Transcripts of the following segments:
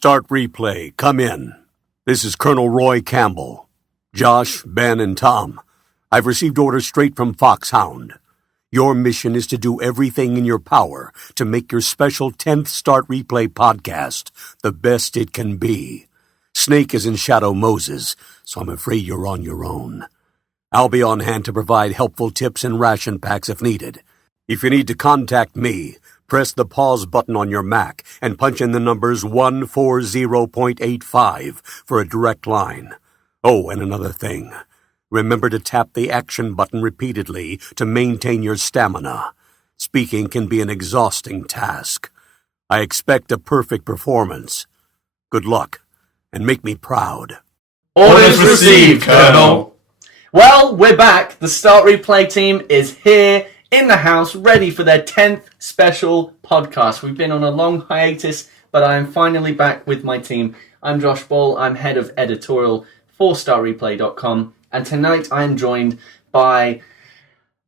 Start replay. Come in. This is Colonel Roy Campbell. Josh, Ben, and Tom. I've received orders straight from Foxhound. Your mission is to do everything in your power to make your special 10th Start Replay podcast the best it can be. Snake is in Shadow Moses, so I'm afraid you're on your own. I'll be on hand to provide helpful tips and ration packs if needed. If you need to contact me, press the pause button on your Mac and punch in the numbers 140.85 for a direct line. Oh, and another thing. Remember to tap the action button repeatedly to maintain your stamina. Speaking can be an exhausting task. I expect a perfect performance. Good luck, and make me proud. Orders received, Colonel. Well, we're back. The Start Replay team is here in the house, ready for their 10th special podcast. We've been on a long hiatus, but I am finally back with my team. I'm Josh Ball. I'm head of editorial for StartReplay.com, and tonight I am joined by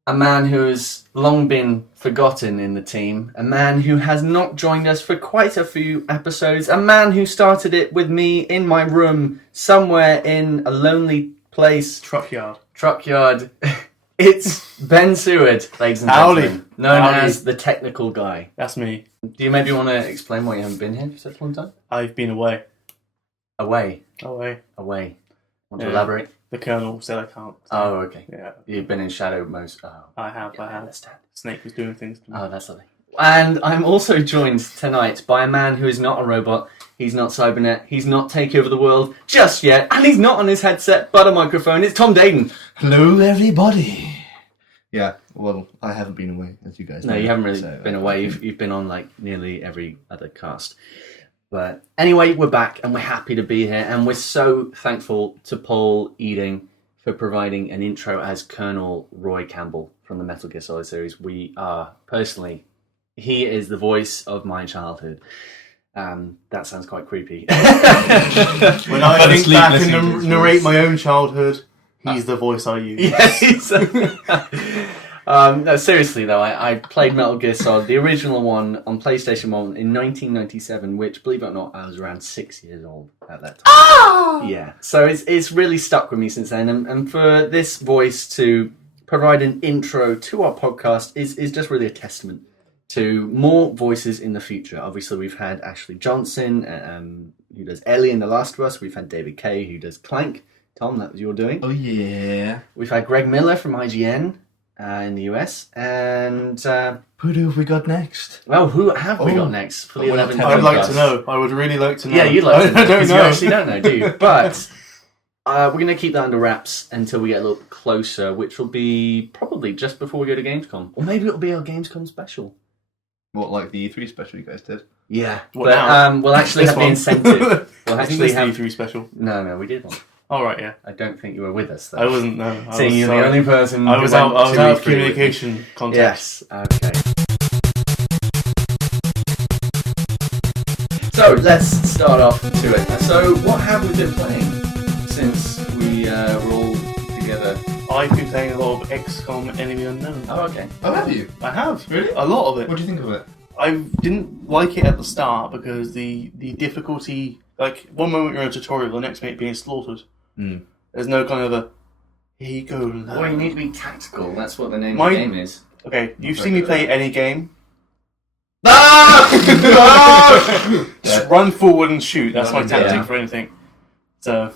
a man who has long been forgotten in the team, a man who has not joined us for quite a few episodes, a man who started it with me in my room somewhere in a lonely place. Truck yard. It's Ben Seward, ladies and gentlemen, known Howdy. as the technical guy. That's me. Do you maybe want to explain why you haven't been here for such a long time? I've been away. Away. Away. Want to Yeah. elaborate? The Colonel said I can't. Oh, okay. Yeah. You've been in shadow most. Oh, I have. I understand. Snake was doing things to me. Oh, that's lovely. And I'm also joined tonight by a man who is not a robot. He's not Cybernet. He's not take over the world just yet. And he's not on his headset but a microphone. It's Tom Daden. Hello, everybody. Yeah, well, I haven't been away, as you guys know. No, you haven't really been away. You've been on like nearly every other cast. But anyway, we're back and we're happy to be here. And we're so thankful to Paul Eiding for providing an intro as Colonel Roy Campbell from the Metal Gear Solid series. We are, personally, he is the voice of my childhood. That sounds quite creepy. When I think back and narrate my own childhood, he's the voice I use. Yes. No, seriously though, I played Metal Gear Solid, the original one, on PlayStation 1 in 1997, which, believe it or not, I was around 6 years old at that time. Oh! Yeah, so it's really stuck with me since then, and for this voice to provide an intro to our podcast is just really a testament to more voices in the future. Obviously, we've had Ashley Johnson, who does Ellie in The Last of Us. We've had David Kaye, who does Clank. Tom, that was your doing. Oh, yeah. We've had Greg Miller from IGN in the US. And Who do we got next? well, who have we got next for the 11th I'd like to podcast? know. I would really like to know. Yeah, you'd like to know, I don't because know. you actually don't know, do you? But we're going to keep that under wraps until we get a little closer, which will be probably just before we go to Gamescom. Or maybe it'll be our Gamescom special. What, like the E3 special you guys did? Yeah, What but now? we'll actually This have the one? incentive. We'll Isn't actually this have... the E3 special? No, we did one. All right, yeah. I don't think you were with us, though. I wasn't, no. Seeing you're the only person I who was went out to of E3 communication context. Yes, okay. So, let's start off to it. So, what have we been playing since we were all together? I've been playing a lot of XCOM Enemy Unknown. Oh, okay. Oh, have you? I have. Really? A lot of it. What do you think of it? I didn't like it at the start because the difficulty, like one moment you're in a tutorial, the next minute being slaughtered. Mm. There's no kind of a, here you go, lad. Well, you need to be tactical. That's what the name My- of the game is. Okay, you've seen me play any game. Just run forward and shoot. That's my tactic Yeah. for anything. So,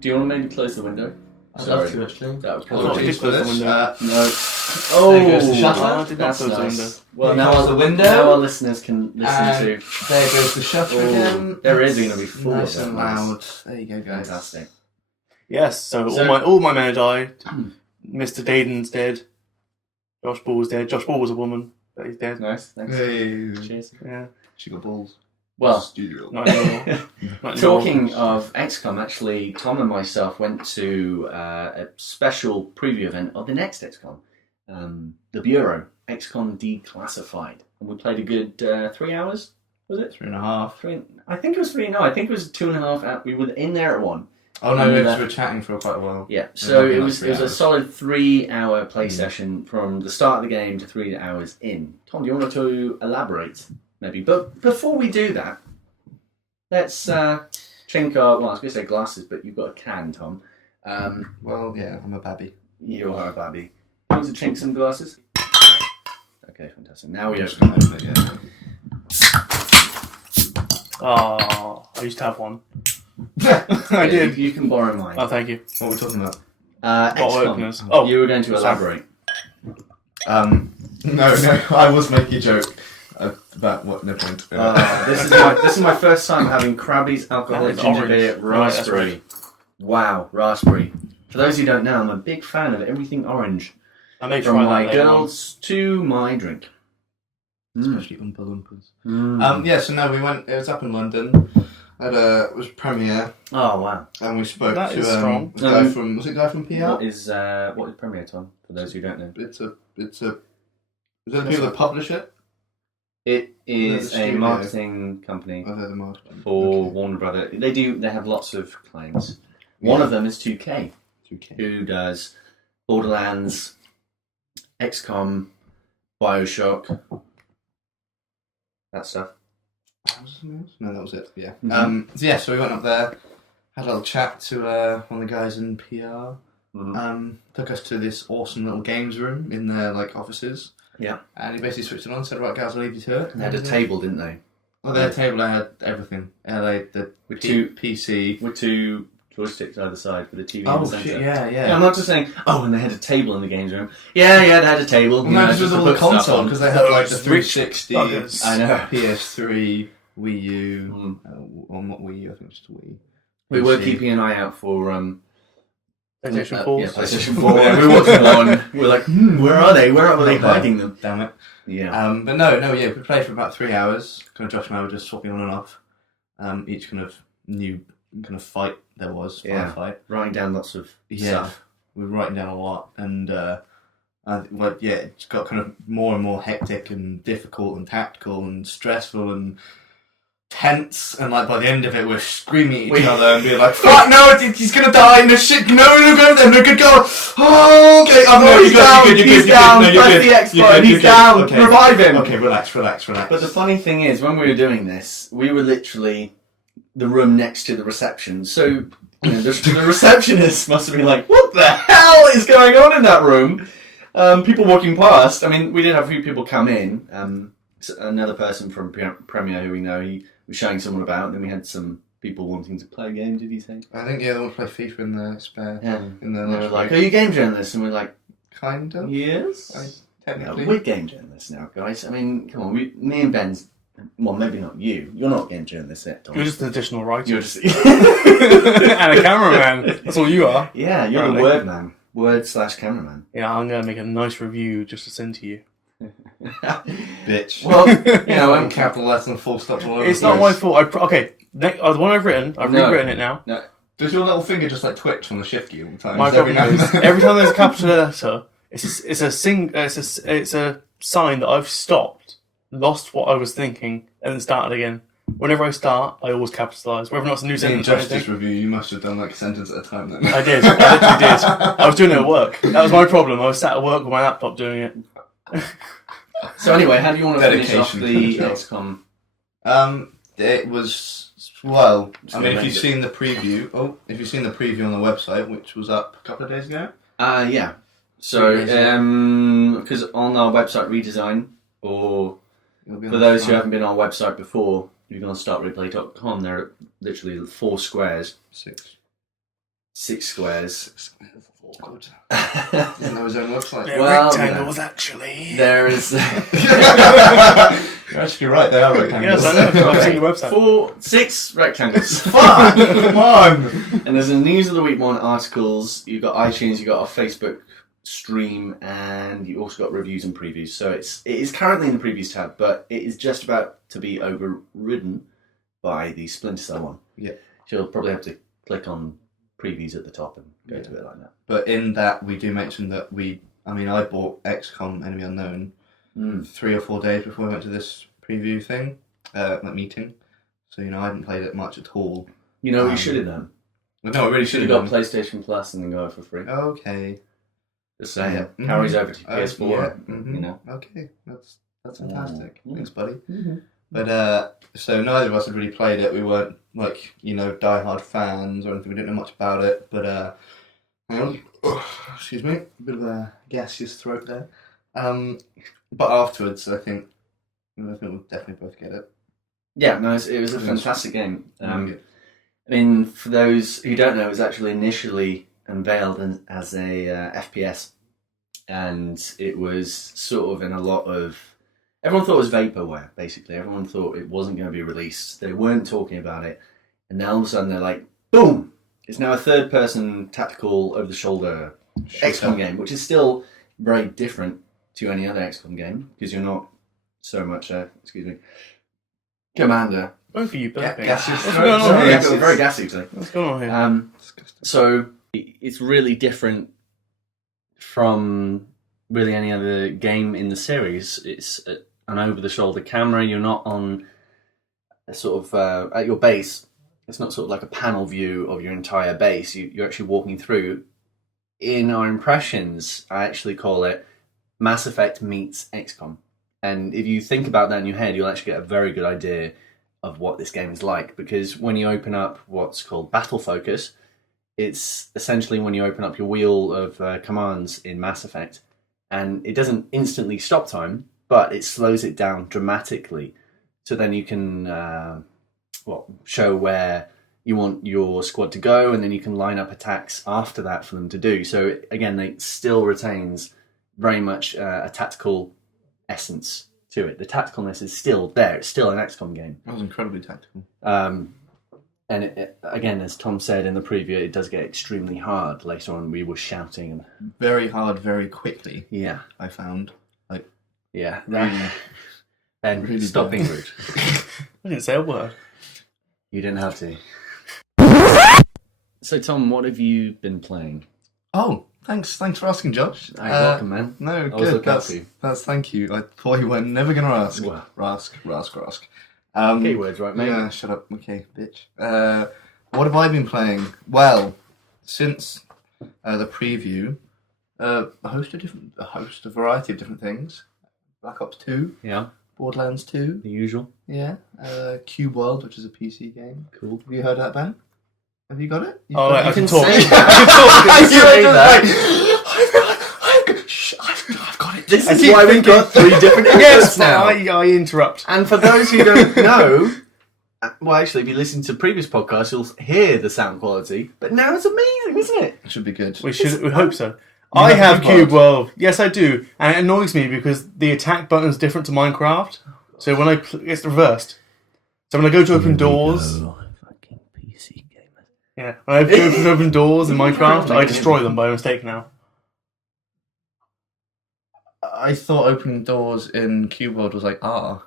Do you want to maybe close the window? I'd love to, actually. That was Oh, probably... just close the window. No. There goes the shutter. I did not That's close the window. nice. Well, There now goes the window. Now our listeners can listen And to... there goes the shutter Oh, again. there is going to be full Nice of and them. loud. There you go, guys. Fantastic. Yes, so So- all my men died. Mr. Daden's dead. Josh Ball's dead. Josh Ball was a woman, but he's dead. Nice, thanks. Hey. Cheers. Yeah, She got balls. Well, Studio. not anymore. Not talking anymore. of XCOM, actually, Tom and myself went to a special preview event of the next XCOM, the Bureau, XCOM Declassified. And we played a good 3 hours, was it? 3.5. I think it was 3, no, I think it was 2.5 hours. We were in there at 1. Oh, no, And, we were chatting for quite a while. Yeah, so Yeah, it like was 3 a hours. solid 3-hour play session from the start of the game to 3 hours in. Tom, do you want to elaborate, maybe? But before we do that, let's chink our. Well, I was going to say glasses, but you've got a can, Tom. Well, yeah, I'm a babby. You are a babby. You want to chink some glasses? Okay, fantastic. Now we Just open. gonna open it, yeah. Oh, I used to have one. I did. You can borrow mine. Oh, thank you. What are we talking about? Bottle XCOM. openers. Oh, You were going to elaborate. No, I was making a joke about what. No point. This is my first time having Krabby's alcoholic That is ginger orange. beer Right, that's raspberry. Wow, raspberry. For those who don't know, I'm a big fan of everything orange. I may From try my that later on. girls to my drink. Especially Oompa Loompas. Yeah, so no, we went. It was up in London. It was premiere, Oh wow. and we spoke That to is strong. a guy from. Was it a guy from PR? What is Premiere, Tom? For those who don't know, It's a. Is it the people that publish it? it is The a studio. marketing company Oh, they're the marketing. for Warner Brother. They have lots of clients. One of them is 2K, 2K. who does Borderlands, XCOM, Bioshock, that stuff. No, that was it. Yeah. Mhm. So we went up there, had a little chat to one of the guys in PR. Took us to this awesome little games room in their offices. Yeah. And he basically switched it on and said, "Right, guys, I'll leave you to it." They had a table, didn't they? On their table, I had everything. The With two PC. with two joysticks either side with a TV in Oh the centre. shit! Yeah. Yeah, I'm not just saying. Oh, and they had a table in the games room. Yeah, they had a table. Well, no, this was to all the put stuff console on. because they had the Those 360, buggers. I know. PS3, Wii U, or not Wii U, I think it's just Wii. We were PC. keeping an eye out for PlayStation 4. Yeah, PlayStation 4. We were watching one. We were like, where are they? Where are they hiding them? Damn it. Yeah. But no, yeah, we played for about 3 hours. Kind of Josh and I were just swapping on and off. Each kind of new kind of fight there was, fight. Writing down lots of Yeah. stuff. We were writing down a lot, and it got kind of more and more hectic and difficult and tactical and stressful and tense. And by the end of it, we're screaming at each other and being like, "Fuck no! He's gonna die! No shit! No, go there! No, good go! Oh, okay! He's down. Press the X button. He's down. Okay. Revive him. Okay, relax. But the funny thing is, when we were doing this, we were literally the room next to the reception. So the receptionist must have been like, "What the hell is going on in that room?" People walking past. I mean, we did have a few people come in. Another person from Premiere who we know, he was showing someone about. Then we had some people wanting to play a game. Did he say? I think they want to play FIFA in the spare. Yeah. In the And they were lunch like, break. "Are you game journalists?" And we're like, Kind of. "Yes." Technically. We're game journalists now, guys. I mean, come on. Me and Ben's. Well, maybe not you. You're not game journalists yet, Tom. You're just an additional writer. You're just. And a cameraman. That's all you are. Yeah, you're Apparently. the word man. Word/cameraman. Yeah, I'm going to make a nice review just to send to you. Bitch. Well, I'm capital letters and full stops all over It's the not my place. fault. The one I've written, I've No. rewritten it now. Does your little finger just twitch on the shift key all the time? My Every problem now is and then? every time there's a capital letter, it's a sign that I've stopped, lost what I was thinking, and then started again. Whenever I start, I always capitalise. Whether or not it's a new In sentence or Justice anything. Review, you must have done a sentence at a time then. I did. I literally did. I was doing it at work. That was my problem. I was sat at work with my laptop doing it. So anyway, how do you want to finish off Dedication the to the XCOM? It was, well, Just I mean, gonna if you've rank seen the preview, on the website, which was up a couple of days ago. Yeah. So, because on our website redesign, or It'll be on for the those who front. haven't been on our website before, you can startreplay.com. There are literally 4 squares, 6 squares. Awkward. Didn't know his own website. They're Well, rectangles, actually. There is You're actually right, they are rectangles. Yes, I know. I've seen your website. 6 rectangles. Fuck! Come on! And there's a News of the Week one, articles, you've got iTunes, you've got our Facebook stream, and you also got reviews and previews. So it is currently in the previews tab, but it is just about to be overridden by the Splinter Cell one. Yeah. So you'll probably have to click on previews at the top and go to it like that. But in that, we do mention that I bought XCOM Enemy Unknown 3 or 4 days before I went to this preview thing, meeting. So, I hadn't played it much at all. You know what you should have done? No, I really You should should have have done. got PlayStation Plus and then go for free. Okay. Just saying. Yeah. Carries over to PS4. Yeah. You know. Okay, that's fantastic. Yeah. Thanks, buddy. But so neither of us had really played it. We weren't like diehard fans or anything. We didn't know much about it. But hang on, excuse me, a bit of a gaseous throat there. But afterwards, I think we'll definitely both get it. Yeah, no, it was a fantastic game. I mean, for those who don't know, it was actually initially unveiled as a FPS, and it was sort of in a lot of... Everyone thought it was vaporware, basically. Everyone thought it wasn't going to be released. They weren't talking about it, and now all of a sudden they're like, boom! It's now a third-person tactical over-the-shoulder XCOM game, which is still very different to any other XCOM game, because you're not so much, commander. Both of you burping. Gaseous. What's going on here? Very gassy today. What's going on here? So it's really different from really any other game in the series. It's an over-the-shoulder camera. You're not on a sort of at your base. It's not sort of like a panel view of your entire base. You're actually walking through. In our impressions, I actually call it Mass Effect meets XCOM. And if you think about that in your head, you'll actually get a very good idea of what this game is like. Because when you open up what's called Battle Focus, it's essentially when you open up your wheel of commands in Mass Effect, and it doesn't instantly stop time, but it slows it down dramatically. So then you can show where you want your squad to go, and then you can line up attacks after that for them to do. So again, it still retains very much a tactical essence to it. The tacticalness is still there. It's still an XCOM game. That was incredibly tactical. And it, again, as Tom said in the preview, it does get extremely hard. Later on, we were shouting. And very hard, very quickly. Yeah. I found. Yeah. Really, Ben, really stop bad. being rude. I didn't say a word. You didn't have to. So, Tom, what have you been playing? Oh, thanks for asking, Josh. You're welcome, man. No, Always good. look out for you. That's thank you. I thought you were never going to ask. Well. Rask. Keywords, right, mate? Yeah, shut up. Okay, bitch. What have I been playing? Well, since the preview, a variety of different things. Black Ops 2, Yeah, Borderlands 2, the usual. yeah, Cube World, which is a PC game. Cool. Have you heard of that, Ben? Have you got it? I can talk. say I've got it. This is why we've got 3 different Yes, episodes now. I interrupt. And for those who don't know, well, actually, if you listen to previous podcasts, you'll hear the sound quality. But now it's amazing, isn't it? It should be good. We hope so. I have Cube World. Yes, I do, and it annoys me because the attack button is different to Minecraft. So when it's reversed. So when I go to open doors, Fucking PC gamer. yeah, when I go to open doors in Minecraft, I destroy them by mistake now. I thought opening doors in Cube World was like R.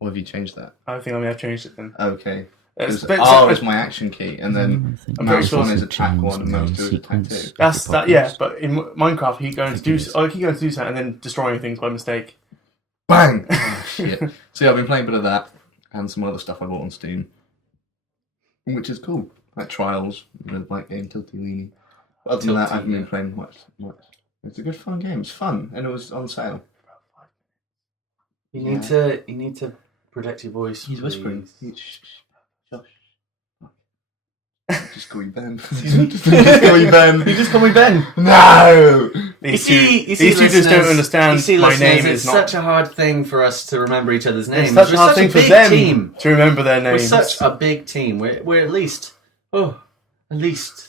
Or have you changed that? I think I may have changed it then. Okay. It's, Because R is my action key, and then I'm pretty mouse sure 1 is attack 1, and mouse 2 is attack 2. that's that. Yeah, but in Minecraft, I keep going to do something and then destroying things by mistake. Bang! Oh, shit. So yeah, I've been playing a bit of that, and some other stuff I bought on Steam. Which is cool. Like Trials, with like game Tilty-Weeny. Other than that, I haven't been playing much. It's a good fun game. It's fun, and it was on sale. You need to protect your voice. He's please. whispering. Josh. Just call you Ben. Just call you Ben. You just call me Ben. No! These You two just don't understand my name it's is not. such a hard thing for us to remember each other's names. It's such a hard thing for big them team. to remember their We're names. such a big team. We're at least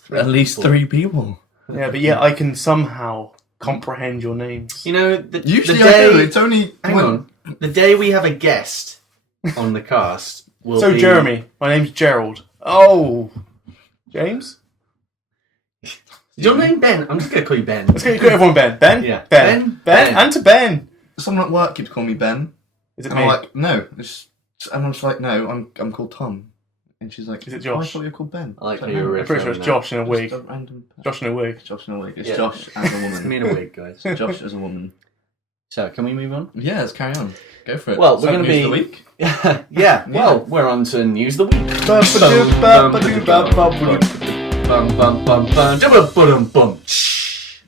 three people. Yeah, but yeah, I can somehow comprehend your names. You know, Usually the I day, do. It's only... hang on. The day we have a guest on the cast will So be... Jeremy, my name's Gerald. Oh, James. Is your name Ben? I'm just going to call you Ben. Let's get everyone Ben. Ben. Yeah. Ben. Ben. And to Ben. Someone at work keeps calling me Ben. Is it And me? I'm like, no. And I'm just like, no, I'm called Tom. And she's like, Is it "Oh, I Josh? thought you were called Ben. I like how "No, you were I'm pretty sure it's referring Josh in a just wig. a random person." Josh in a wig. Josh in a wig. It's Yeah. Josh as a It's me woman. in a wig, guys. Josh as a woman. So, can we move on? Yeah, let's carry on. Go for it. Well, we're So, gonna news be- of the week. Yeah, well, we're on to News of the Week. Bum.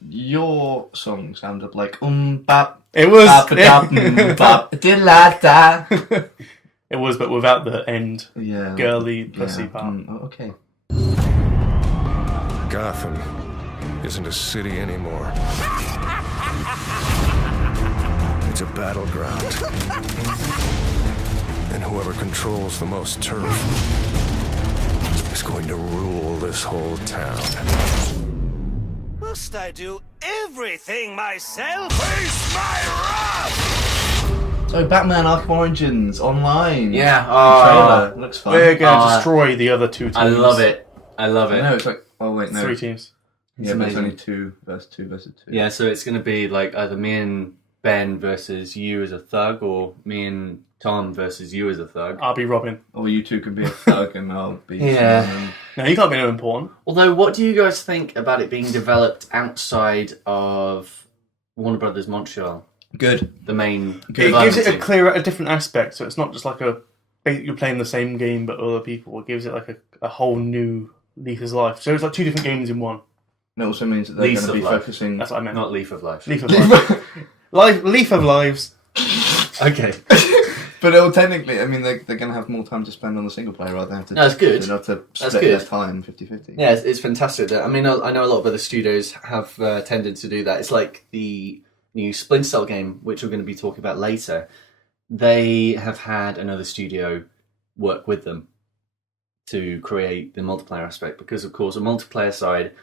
Your song sounded like bap It was. bap bap bap da. It was, but without the end girly pussy part. Okay. Gotham isn't a city anymore. It's a battleground. And whoever controls the most turf is going to rule this whole town. Must I do everything myself? Face my wrath! So Batman Arkham Origins online. Yeah. Trailer looks fun. We're going to destroy the other 2 teams. I love it. I love it. No, it's like 3 teams. Yeah, but it's only 2 versus 2 versus 2. Yeah, so it's going to be like either me and Ben versus you as a thug, or me and Tom versus you as a thug. I'll be Robin. Or you two can be a thug and I'll be... Yeah. No, you can't be no important. Although, what do you guys think about it being developed outside of Warner Brothers Montreal? Good. The main... It gives it a different aspect, so it's not just like you're playing the same game but other people. It gives it like a whole new leaf of life. So it's like 2 different games in one. And it also means that they're going to be focusing... That's what I meant. Not Leaf of Life. Leaf of Life. Leaf of Lives. Okay. But it'll technically, I mean, they're going to have more time to spend on the single player rather than have to... That's good. They have to That's split good. their time 50-50. Yeah, it's fantastic. I mean, I know a lot of other studios have tended to do that. It's like the new Splinter Cell game, which we're going to be talking about later. They have had another studio work with them to create the multiplayer aspect because, of course, the multiplayer side,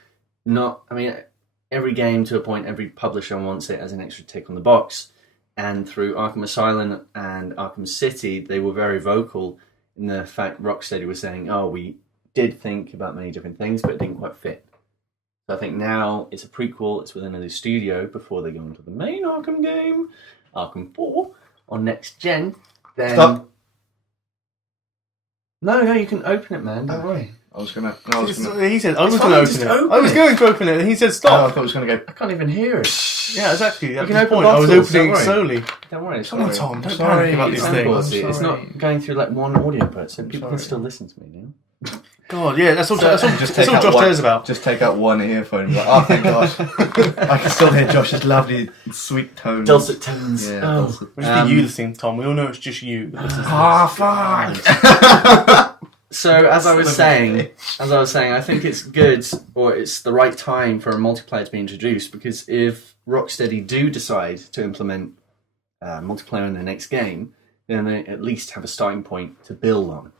every game to a point, every publisher wants it as an extra tick on the box. And through Arkham Asylum and Arkham City, they were very vocal in the fact Rocksteady was saying, we did think about many different things, but it didn't quite fit. So I think now it's a prequel, it's with another studio before they go into the main Arkham game, Arkham 4, on next gen. Then... Stop. No, you can open it, man, don't worry. He said, I was going to open it. I was going to open it, and he said, stop. I thought it was going to go... I can't even hear it. Yeah, exactly. That's can the open point. I was bottles, opening it don't slowly. Don't worry. Come on, Tom. Don't sorry. panic about these things. It's not going through like one audio put, so people can still listen to me now. God, yeah, that's all Josh out cares about. Just take out one earphone and be like, oh, thank gosh. I can still hear Josh's lovely, sweet tones. Dulcet tones. Yeah, dulcet. It's just you listening, Tom. We all know it's just you. Fuck! So as I was saying, I think it's good, or it's the right time for a multiplayer to be introduced, because if Rocksteady do decide to implement multiplayer in the next game, then they at least have a starting point to build on.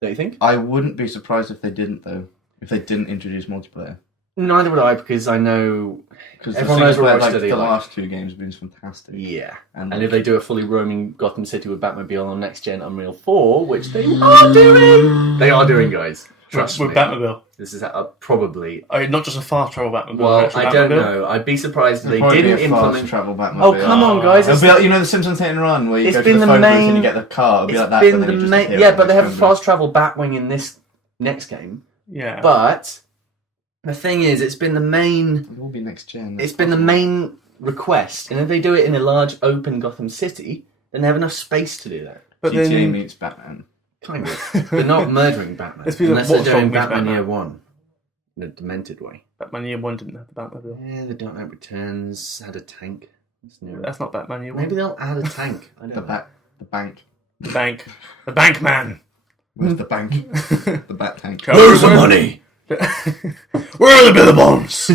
Don't you think? I wouldn't be surprised if they didn't, though. If they didn't introduce multiplayer. Neither would I, because I know Because everyone knows what Rocksteady the like. last 2 games have been fantastic. Yeah. And And if they do a fully roaming Gotham City with Batmobile on next gen Unreal 4, which they are doing, guys. Trust with me. Batmobile. This is probably. Not just a fast travel Batmobile. Well, actual I don't Batmobile. know. I'd be surprised if they Probably didn't a fast implement. travel Batmobile. Oh, come on, guys! It'll be like, the Simpsons Hit and Run, where you It's go to been the the phone booth main- and you get the car. It'll be like that, been but then the you just main. appear Yeah, on but the they have a phone booth. fast travel Batwing in this next game. Yeah. But the thing is, it's been the main. It will be next gen. It's been the main request, and if they do it in a large open Gotham City, then they have enough space to do that. But GTA then, meets Batman. Kind of. They're not murdering Batman Let's be unless they're Watchdog doing meets Batman Batman. Year One in a demented way. Batman Year 1 didn't have the Batmobile. Yeah, The Dark Knight Returns had a tank. That's new. That's not Batman Year 1. Maybe they'll add a tank. I don't The know. bank. The bank. The bank man. Where's the bank? The Bat Tank. Where's the money? Where are the billabongs?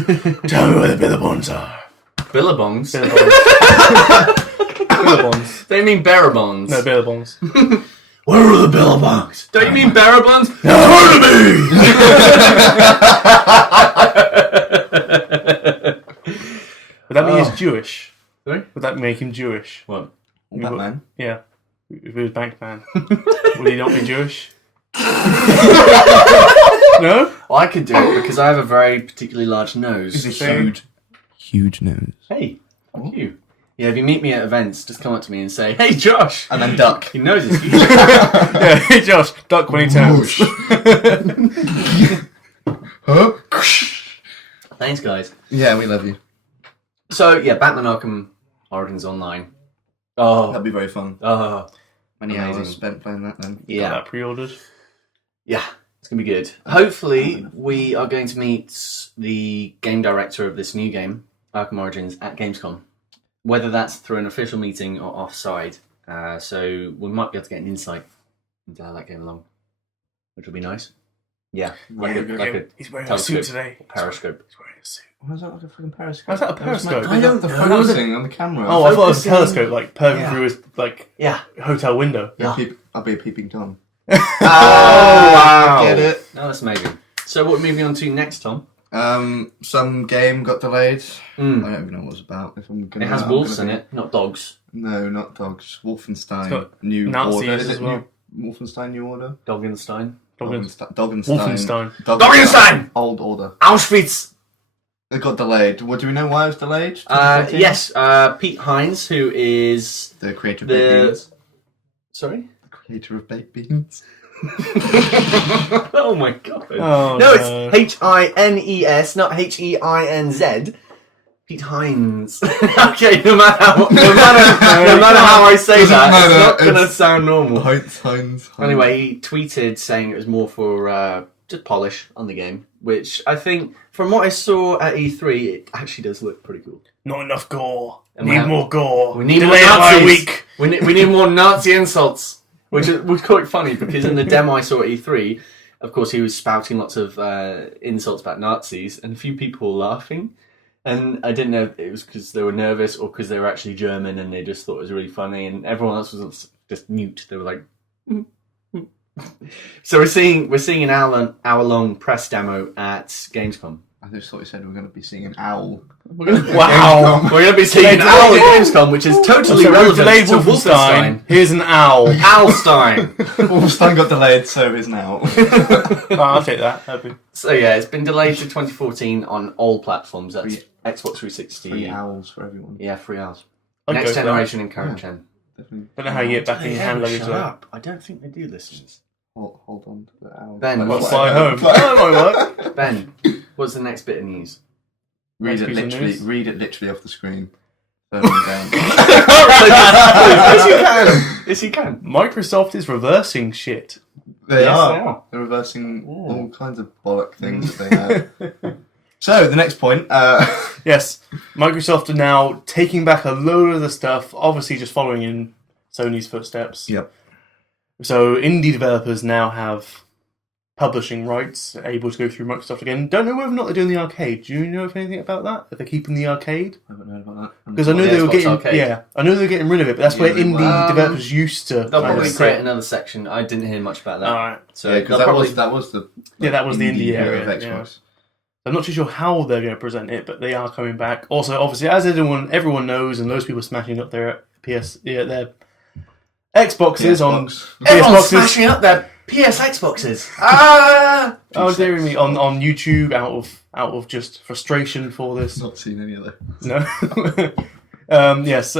Tell me where the billabongs are. Billabongs? Billabongs. They mean barabons. No, billabongs. Where are the billabongs? Don't you mean barabons? Would that mean he's Jewish? Sorry? Would that make him Jewish? What? Batman. Yeah. If he was Bankman. Would he not be Jewish? No? Well, I could do it because I have a very particularly large nose. He's a huge nose. Hey, fuck you. Yeah, if you meet me at events, just come up to me and say, "Hey, Josh," And then duck. He knows it's huge. Yeah, hey Josh, duck when he turns. Huh? Thanks, guys. Yeah, we love you. So, yeah, Batman Arkham Origins Online. Oh, That'd be very fun. Many hours amazing. spent playing that then. Got Yeah, that pre-ordered. yeah, it's gonna be good. Hopefully, we are going to meet the game director of this new game, Arkham Origins, at Gamescom. Whether that's through an official meeting or offside, So we might be able to get an insight into how that came along, which would be nice. Yeah, like a He's wearing a telescope suit today. or periscope. He's wearing a suit. Why is that like a fucking periscope? How's that a periscope? I know the focusing on the camera. Oh, I thought it was a Focusing. telescope, like perking Yeah. through his like Yeah. hotel window. I'll be a peeping Tom. Oh, wow. Get it? No, that's amazing. So what are we moving on to next, Tom? Some game got delayed. Mm. I don't even know what it was about. If I'm gonna, It has I'm wolves gonna in be- it, not dogs. No, not dogs. Wolfenstein. It's got New Nazis Order. as Is it well. New Wolfenstein New Order? Dogenstein. Wolfenstein. Dogenstein! Old Order. Auschwitz! It got delayed. What do we know why it was delayed? Yes, Pete Hines, who is... The creator of Baked Beans. Sorry? The creator of Baked Beans. Oh my god. Oh, no, it's Hines, not Heinz. Pete Hines. Okay, no matter how I say that, matter, it's not going to it's- sound normal. Heinz. Anyway, he tweeted saying it was more for just polish on the game, which I think, from what I saw at E3, it actually does look pretty cool. Not enough gore. And Need more gore. We need Delay more it by a Nazis. week. We need more Nazi insults. Which was quite funny because in the demo I saw at E3, of course, he was spouting lots of insults about Nazis, and a few people were laughing. And I didn't know if it was because they were nervous or because they were actually German and they just thought it was really funny, and everyone else was just mute. They were like. So we're seeing an hour-long press demo at Gamescom. I just thought you said we were going to be seeing an owl. Wow, we're going to be seeing an owl at Gamescom, which is totally So we've relevant delayed to Wolfenstein. Here's an owl. Owlstein. Wolfenstein got delayed, so is now. Oh, I'll take that. That'd be... So yeah, it's been delayed to 2014 on all platforms. That's Xbox 360. 3 owls for everyone. Yeah, 3 hours. I'd Next go for generation and current gen. Definitely. Don't know how you get back in your hand luggage Shut though. up. I don't think they do listen. Hold on to the owl. Ben, Like, what's Fly home. That might work. Ben, what's the next bit of news? Read Next it piece of literally. news. Read it literally off the screen. Turn it down. Yes, you can. Yes, you can. Microsoft is reversing shit. They Yes, are. they are. They're reversing all kinds of bollock things that they have. So the next point. Yes, Microsoft are now taking back a load of the stuff, obviously just following in Sony's footsteps. Yep. So indie developers now have publishing rights, able to go through Microsoft again. Don't know whether or not they're doing the arcade. Do you know if anything about that? If they're keeping the arcade? I haven't heard about that. Because I know The they were Xbox getting arcade. I know they were getting rid of it, but that's where Yeah, indie developers used to. They'll probably sit. create another section. I didn't hear much about that. Alright. So Yeah, because they'll that was the Yeah, that was the indie bit area, of Xbox. I'm not too sure how they're going to present it, but they are coming back. Also, obviously, as everyone knows, and those people smashing up their their Xboxes on Xbox. Everyone's Xboxes. smashing up their PS Xboxes. Ah! Oh, dearie me! On YouTube, out of just frustration for this. Not seen any of that. No. Yes.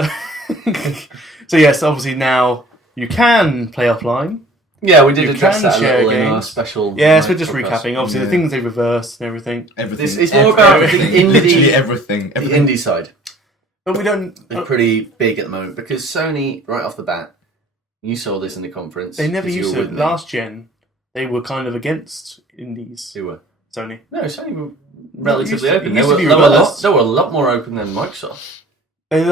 So yes, obviously now you can play offline. Yeah, we did You address can that a share little in our games. special. Yes, we're night just podcast. recapping. Obviously, the Yeah. things they reversed and everything. Everything. It's more about the everything. indie- Literally everything. The indie side But we don't. is pretty big at the moment because Sony, right off the bat, you saw this in the conference. They never 'cause you used were to. with me. Last gen, they were kind of against indies. Who were? Sony. No, Sony were relatively it open. used They to be were rebellious. a lot more open than Microsoft. They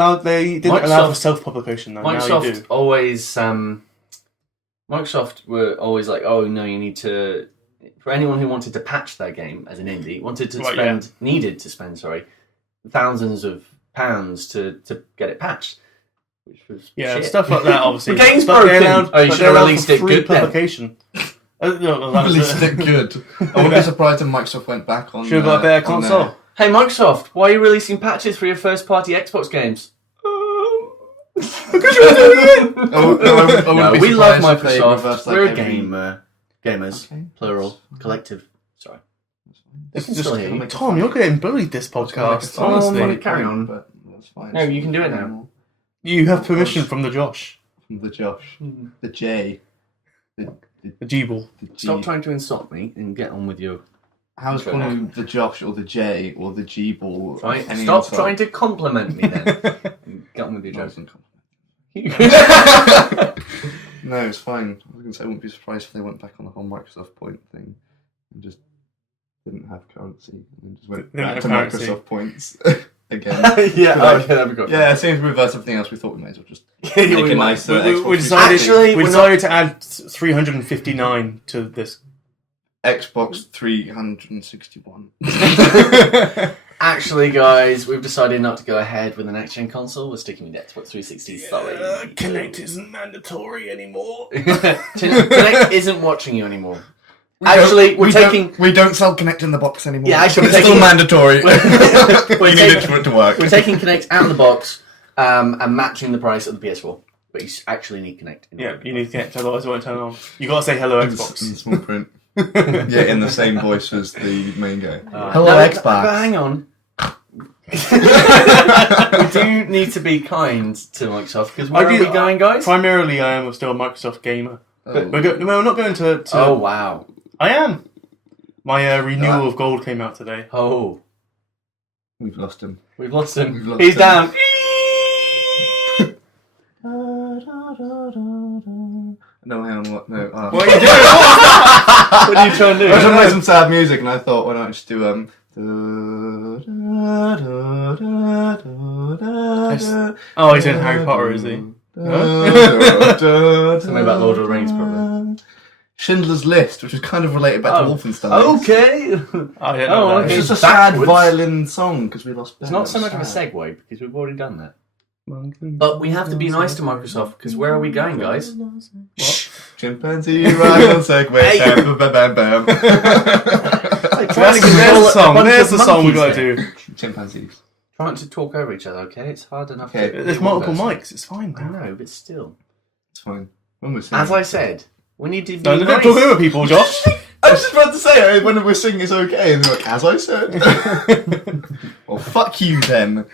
didn't allow for self-publication though. Now you Microsoft do. always, Microsoft were always like, oh no, you need to. For anyone who wanted to patch their game as an indie, needed to spend thousands of pounds to get it patched, which was shit. Stuff like that. Obviously, The game's But they broken. allowed- Oh, you but should they have allowed released for it free good then. publication. No, that was Released it good. I wouldn't be surprised if Microsoft went back on. Should have got a better on console. Hey Microsoft, why are you releasing patches for your first-party Xbox games? Because you're doing it. No, we love Microsoft. We're a gamers, Okay. plural, collective. Sorry. It's can still hear you. Tom, you're getting bullied this podcast. Oh, Honestly, funny. Carry on. But that's fine. No, you can do it now. you have permission from the Josh, From the Josh, the J, the Jeeble. the G. Stop trying to insult me and get on with your. How's Sure. calling him the Josh or the J or the G ball? Stop trying to compliment me then. Get on with your joke. No, it's fine. I was going to say I wouldn't be surprised if they went back on the whole Microsoft point thing and just didn't have currency and then just went Didn't back have to currency. Microsoft points. again. Yeah, Like, okay, that'd be good. Yeah, it seems to reverse everything else. We thought we may as well just Yeah, make we a might. nicer We Xbox. decided, Actually, we we're decided to add 359 to this. Xbox 361. Actually, guys, we've decided not to go ahead with the next gen console. We're sticking with the Xbox 360. Sorry. Connect isn't mandatory anymore. Connect isn't watching you anymore. We don't sell Connect in the box anymore. Yeah, actually, but it's still mandatory. We're You need it for it to work. We're taking Connect out of the box and matching the price of the PS4. But you actually need Connect. Yeah, you need to connect, otherwise it won't turn on. You gotta say hello, In Xbox. small print. Yeah, in the same voice as the main guy. Hello, Xbox. But hang on. We do need to be kind to Microsoft because where are we going, guys? Primarily, I am still a Microsoft gamer. But we're not going to. Oh wow! I am. My renewal of Gold came out today. Oh, We've lost him. we've lost him. We've lost He's him. down. No, hang on, what? No. Oh. What are you doing? What are you trying to do? I was trying to play some sad music, and I thought, why not just do Oh, he's in Harry Potter, is he? Something about Lord of the Rings, probably. Schindler's List, which is kind of related back to Wolfenstein. Okay. I don't know. Oh, that. okay. It's just a sad Backwards. violin song because we lost. It's not so much of a segue because we've already done that. But we have to be nice to Microsoft because where are we going, guys? What? Chimpanzee ride on Segway. Hey. Bam, bam, bam, bam. There's the song. There's the song we got to do. Chimpanzees. Trying to talk over each other, okay? It's hard enough. Okay. To There's multiple mics. It's fine. I know, but still. It's fine. When we're singing. As I said, we need to be Don't nice. talk over people, Josh. I was just about to say, when we're singing, it's okay. And they're like, as I said. Well, fuck you then.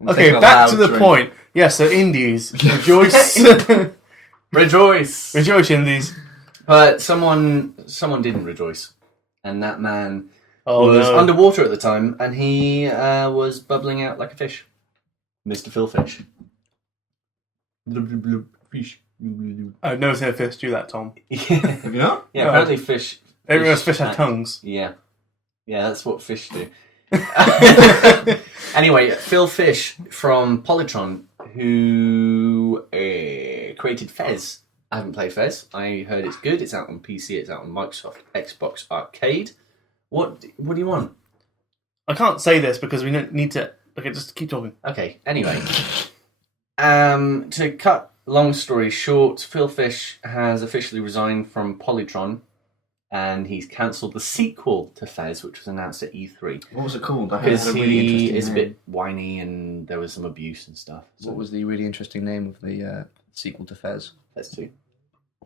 I'm Okay, taking a back loud to the drink. point. Yeah, so indies. Rejoice. Rejoice! Rejoice, indies. But someone didn't rejoice. And that man Oh, was no. underwater at the time, and he was bubbling out like a fish. Mr. Phil Fish. Blub, blub, blub, fish. Blub, blub, blub. I've never seen a fish do that, Tom. Yeah, Have you not? yeah, apparently fish... Everyone's fish have tongues. Yeah. Yeah, that's what fish do. Anyway, Phil Fish from Polytron, who created Fez. I haven't played Fez. I heard it's good. It's out on PC. It's out on Microsoft Xbox Arcade. What do you want? I can't say this because we don't need to... Okay, just keep talking. Okay, anyway. To cut long story short, Phil Fish has officially resigned from Polytron, and he's cancelled the sequel to Fez, which was announced at E3. What was it called? I Because had a really he interesting is a name. bit whiny and there was some abuse and stuff. So What was the really interesting name of the sequel to Fez? Fez 2.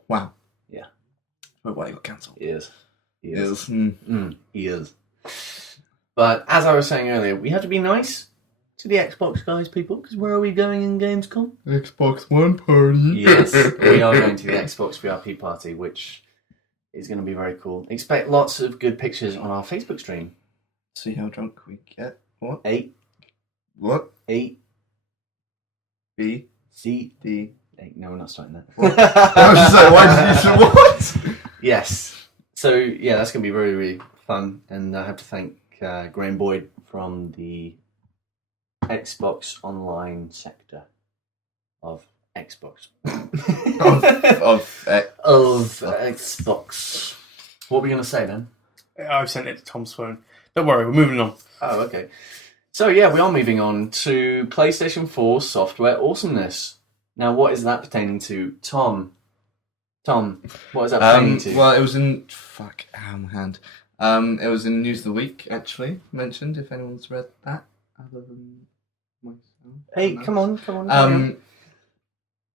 Wow. Yeah. Oh, why it got cancelled? He is. He It is. was, He is. But as I was saying earlier, we have to be nice to the Xbox guys, people, because where are we going in Gamescom? Xbox One party. Yes, we are going to the Xbox VRP party, which is going to be very cool. Expect lots of good pictures on our Facebook stream. See how drunk we get. What? 8, What? 8, B. C, D. 8. No, we're not starting that. I was just like, why did you say what? Yes. So, yeah, that's going to be very, really fun. And I have to thank Graham Boyd from the Xbox Online sector of Xbox. of Xbox. What were we going to say then? I've sent it to Tom's phone. Don't worry, we're moving on. Oh, okay. So, yeah, we are moving on to PlayStation 4 software awesomeness. Now, what is that pertaining to? Tom, what is that pertaining to? Well, it was in... Fuck, my hand. It was in News of the Week, actually, mentioned, if anyone's read that, other than myself. Hey, come on.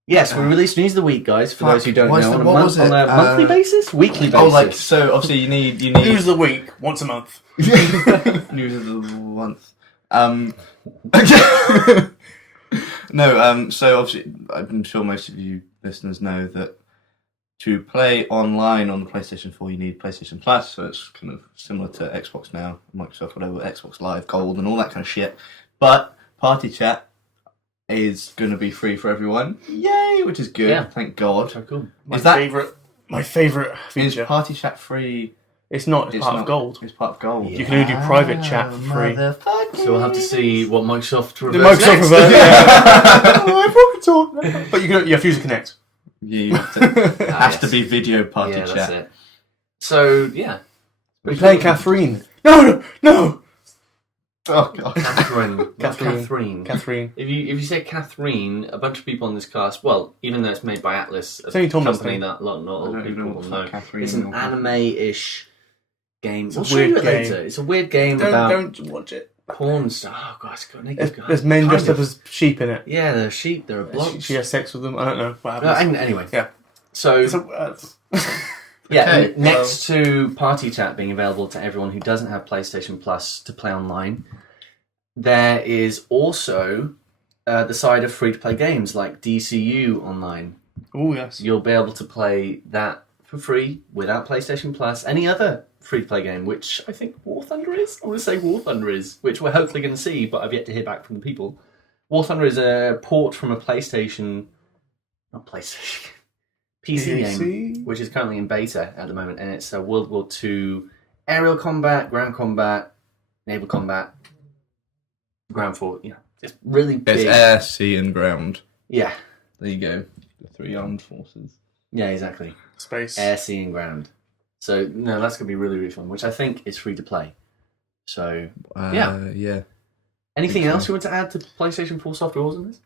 Yes, we released News of the Week, guys, for those who don't know, on a monthly basis? Weekly basis. Oh, like, so, obviously, you need... News of the week, once a month. News of the month. No, so obviously, I'm sure most of you listeners know that to play online on the PlayStation 4, you need PlayStation Plus, so it's kind of similar to Xbox now, Microsoft, whatever, Xbox Live, Gold, and all that kind of shit. But Party Chat is going to be free for everyone. Yay, which is good. Yeah. Thank God. So cool. My favourite Is feature. Party Chat free It's not. It's part of gold. It's part of gold. You can only do private chat for free. So we'll have to see what Microsoft The reverse Microsoft next. reverse. I fucking talk. But you have to use a Kinect. Yeah, you have to, it has to be video party Yeah, chat. that's it. So, yeah. We're playing Catherine. No! Oh god. Catherine. If you say Catherine, a bunch of people on this cast, well, even though it's made by Atlas, a only Thomas company thing. that not a lot of people will know. Catherine It's an anime-ish game. We'll a show weird you it game. later. It's a weird game about Don't watch it. porn stuff. Oh god, it's got naked guys. There's men dressed Kind up of. as sheep in it. Yeah, they're sheep. They're blokes. She has sex with them. I don't know what happens. Anyway. Yeah. So yeah, Okay, next to Party Chat being available to everyone who doesn't have PlayStation Plus to play online, there is also the side of free-to-play games like DCU Online. Oh yes. You'll be able to play that for free without PlayStation Plus. Any other free-to-play game, which I think War Thunder is. I want to say War Thunder is, which we're hopefully going to see, but I've yet to hear back from the people. War Thunder is a port from a PC game, which is currently in beta at the moment, and it's a World War II aerial combat, ground combat, naval combat, ground force. It's really big. It's air, sea, and ground. Yeah, There you go. The 3 armed forces. yeah, exactly. Space. Air, sea, and ground. So no, that's gonna be really, really fun. Which I think is free to play. So Yeah. anything think so. else you want to add to PlayStation 4 software awesomeness?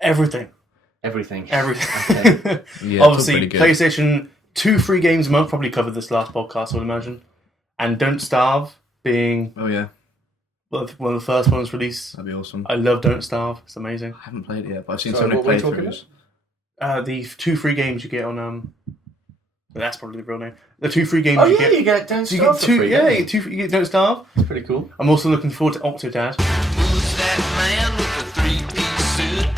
Everything. Everything. Okay. Yeah, Obviously, pretty good. PlayStation 2 free games a month. Probably covered this last podcast, I would imagine. And Don't Starve being Oh yeah, one of the first ones released. that'd be awesome. I love Don't Starve. It's amazing. I haven't played it yet, but I've seen Sorry, so many what were you talking playthroughs. The 2 free games you get on that's probably the real name. The 2 free games Oh you yeah, get. you get Don't So you Starve get for 2. free, Yeah, don't you you? get 2. You get Don't Starve. It's pretty cool. I'm also looking forward to Octodad. Who's that man with the three-piece suit?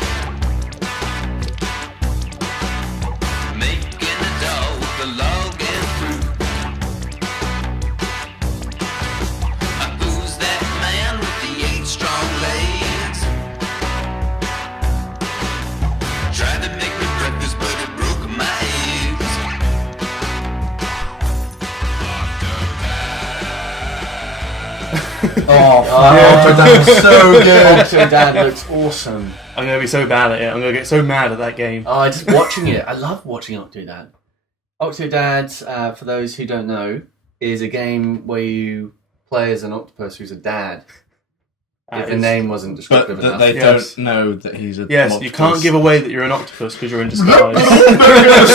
Making a doll with the log and fruit. Who's that man with the 8 strong legs? Tried to make me breakfast, but it broke my eggs. Octodad so good. Octodad looks awesome. I'm going to be so bad at it. I'm going to get so mad at that game. Oh, just watching it. I love watching Octodad. Octodad, for those who don't know, is a game where you play as an octopus who's a dad. If the name wasn't But descriptive enough. they Yes. don't know that he's a Yes, you can't give away that you're an octopus because you're in disguise.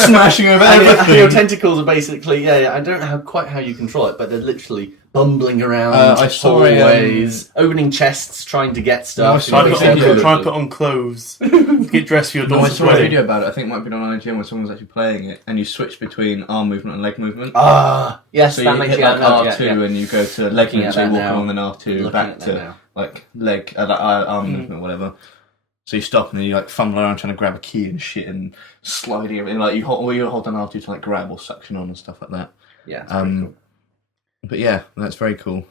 smashing over And your everything. tentacles are basically, I don't know quite how you control it, but they're literally bumbling around I saw hallways, opening chests, trying to get stuff. No, I You saw know, a video. Try and put on clothes. Get dressed for your No, I daughter's saw a wedding. video about it. I think it might have been on IGN where someone was actually playing it, and you switch between arm movement and leg movement. Ah, yes, So that you makes hit you like out. R2 and you go to leg Looking movement, at so you that walk now. along, then R2 Looking back at that to now. like leg, arm movement, whatever. So you stop and then you like fumble around trying to grab a key and shit and sliding everything. Like you hold down R2 to like grab or suction on and stuff like that. Yeah, it's pretty cool. But yeah, that's very cool.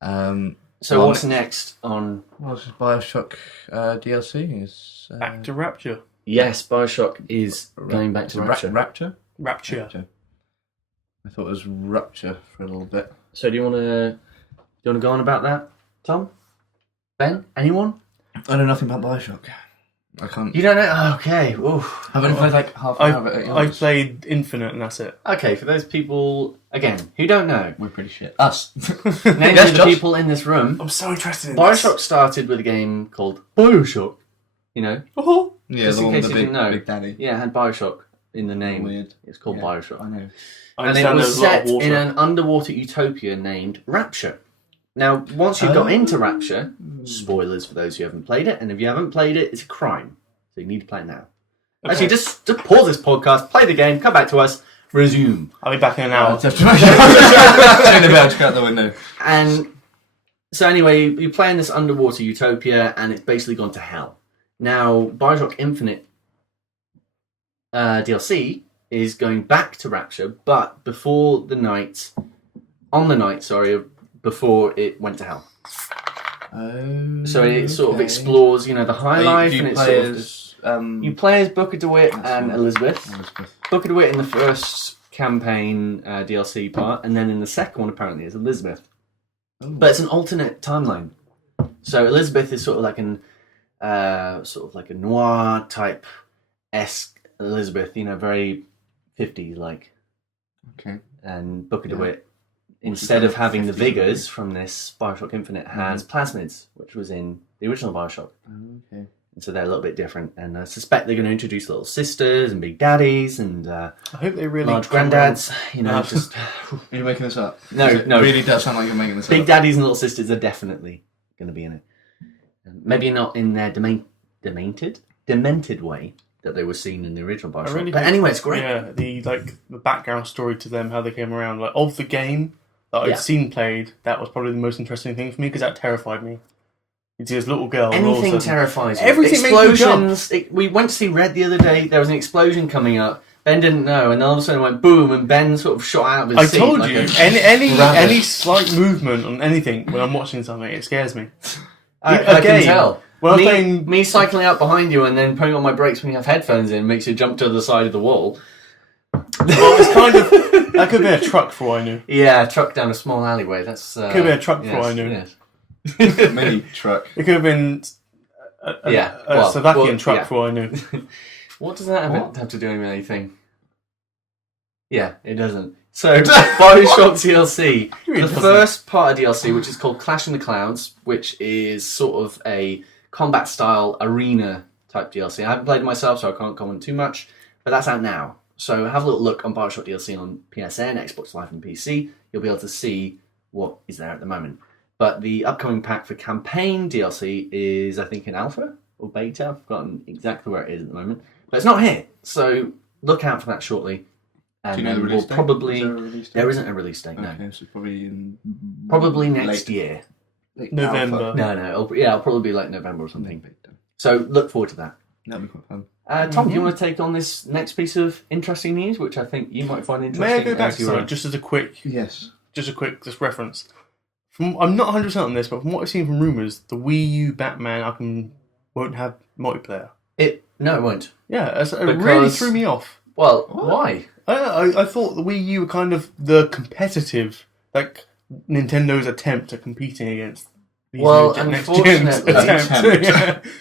So what's next on... What's Bioshock DLC? Is Back to Rapture. Yes, Bioshock is going back to Rapture. Rapture? Rapture. I thought it was Rupture for a little bit. So do you want to go on about that, Tom? Ben? Anyone? I know nothing about Bioshock. I can't. You don't know? Oh, okay. Oof. I've only played like half an hour of it. I played Infinite and that's it. Okay, for those people, again, who don't know, We're pretty shit. Us. namely Yes, the Josh? people in this room, I'm so interested in Bioshock started with a game called Bioshock. You know? Oh, Yeah, Just the in one with case the you big, didn't know. big daddy. Yeah, it had Bioshock in the name. Weird. It's called Yeah, Bioshock. I know. I And it understand was there's a lot set of water. in an underwater utopia named Rapture. Now, once you got into Rapture, spoilers for those who haven't played it, and if you haven't played it, it's a crime. So you need to play it now. Okay. Actually, just pause this podcast, play the game, come back to us, resume. I'll be back in an hour. Turn the bell, check out the window. And so anyway, you play in this underwater utopia, and it's basically gone to hell. Now, Bioshock Infinite DLC is going back to Rapture, but before it went to hell. Oh. So it sort of explores, the high life, and it's sort of... You play as Booker DeWitt and Elizabeth. Booker DeWitt in the first campaign DLC part, and then in the second one, apparently, is Elizabeth. But it's an alternate timeline. So Elizabeth is sort of like a noir type esque Elizabeth, very 50s like. Okay. And Booker DeWitt, instead of having the Vigors from this Bioshock Infinite, has plasmids, which was in the original Bioshock. Okay. And so they're a little bit different. And I suspect they're going to introduce little sisters and big daddies and I hope they really large granddads. Just Are you making this up? No. It really does sound like you're making this big up. daddies and little sisters are definitely going to be in it. Maybe not in their demented way that they were seen in the original Bioshock. But anyway, it's great. Yeah, the background story to them, how they came around, of the game that I'd seen played, that was probably the most interesting thing for me because that terrified me. You'd see this little girl. Anything terrifies you. Everything Explosions. We went to see Red the other day. There was an explosion coming up. Ben didn't know, and all of a sudden it went boom, and Ben sort of shot out of his seat. I told like you, rabbit. any slight movement on anything when I'm watching something, it scares me. I can tell. Well, me cycling out behind you and then putting on my brakes when you have headphones in makes you jump to the side of the wall. Well, it's kind of that could be a truck for all I knew. Yeah, a truck down a small alleyway. That's could be a truck for all I knew. Yes. Mini truck. It could have been a Slovakian truck for all I knew. What does that have to do with anything? Yeah, it doesn't. So, Bioshock DLC. The first part of DLC, which is called Clash in the Clouds, which is sort of a combat-style arena type DLC. I haven't played it myself, so I can't comment too much, but that's out now. So have a little look on Bioshock DLC on PSN, Xbox Live and PC. You'll be able to see what is there at the moment. But the upcoming pack for campaign DLC is, I think, in alpha or beta. I've forgotten exactly where it is at the moment. But it's not here, so look out for that shortly. And do you know the release date? Probably, is there a release date? There isn't a release date, no. Okay, so Probably next year. November. No. It'll probably be like November or something. So look forward to that. That'll be quite fun. Tom, do you want to take on this next piece of interesting news, which I think you might find interesting? May I go back to just as a quick... Yes. Just a quick reference. I'm not 100% on this, but from what I've seen from rumours, the Wii U Batman won't have multiplayer. No, it won't. Yeah, it really threw me off. Well, why? I thought the Wii U were kind of the competitive, like Nintendo's attempt at competing against these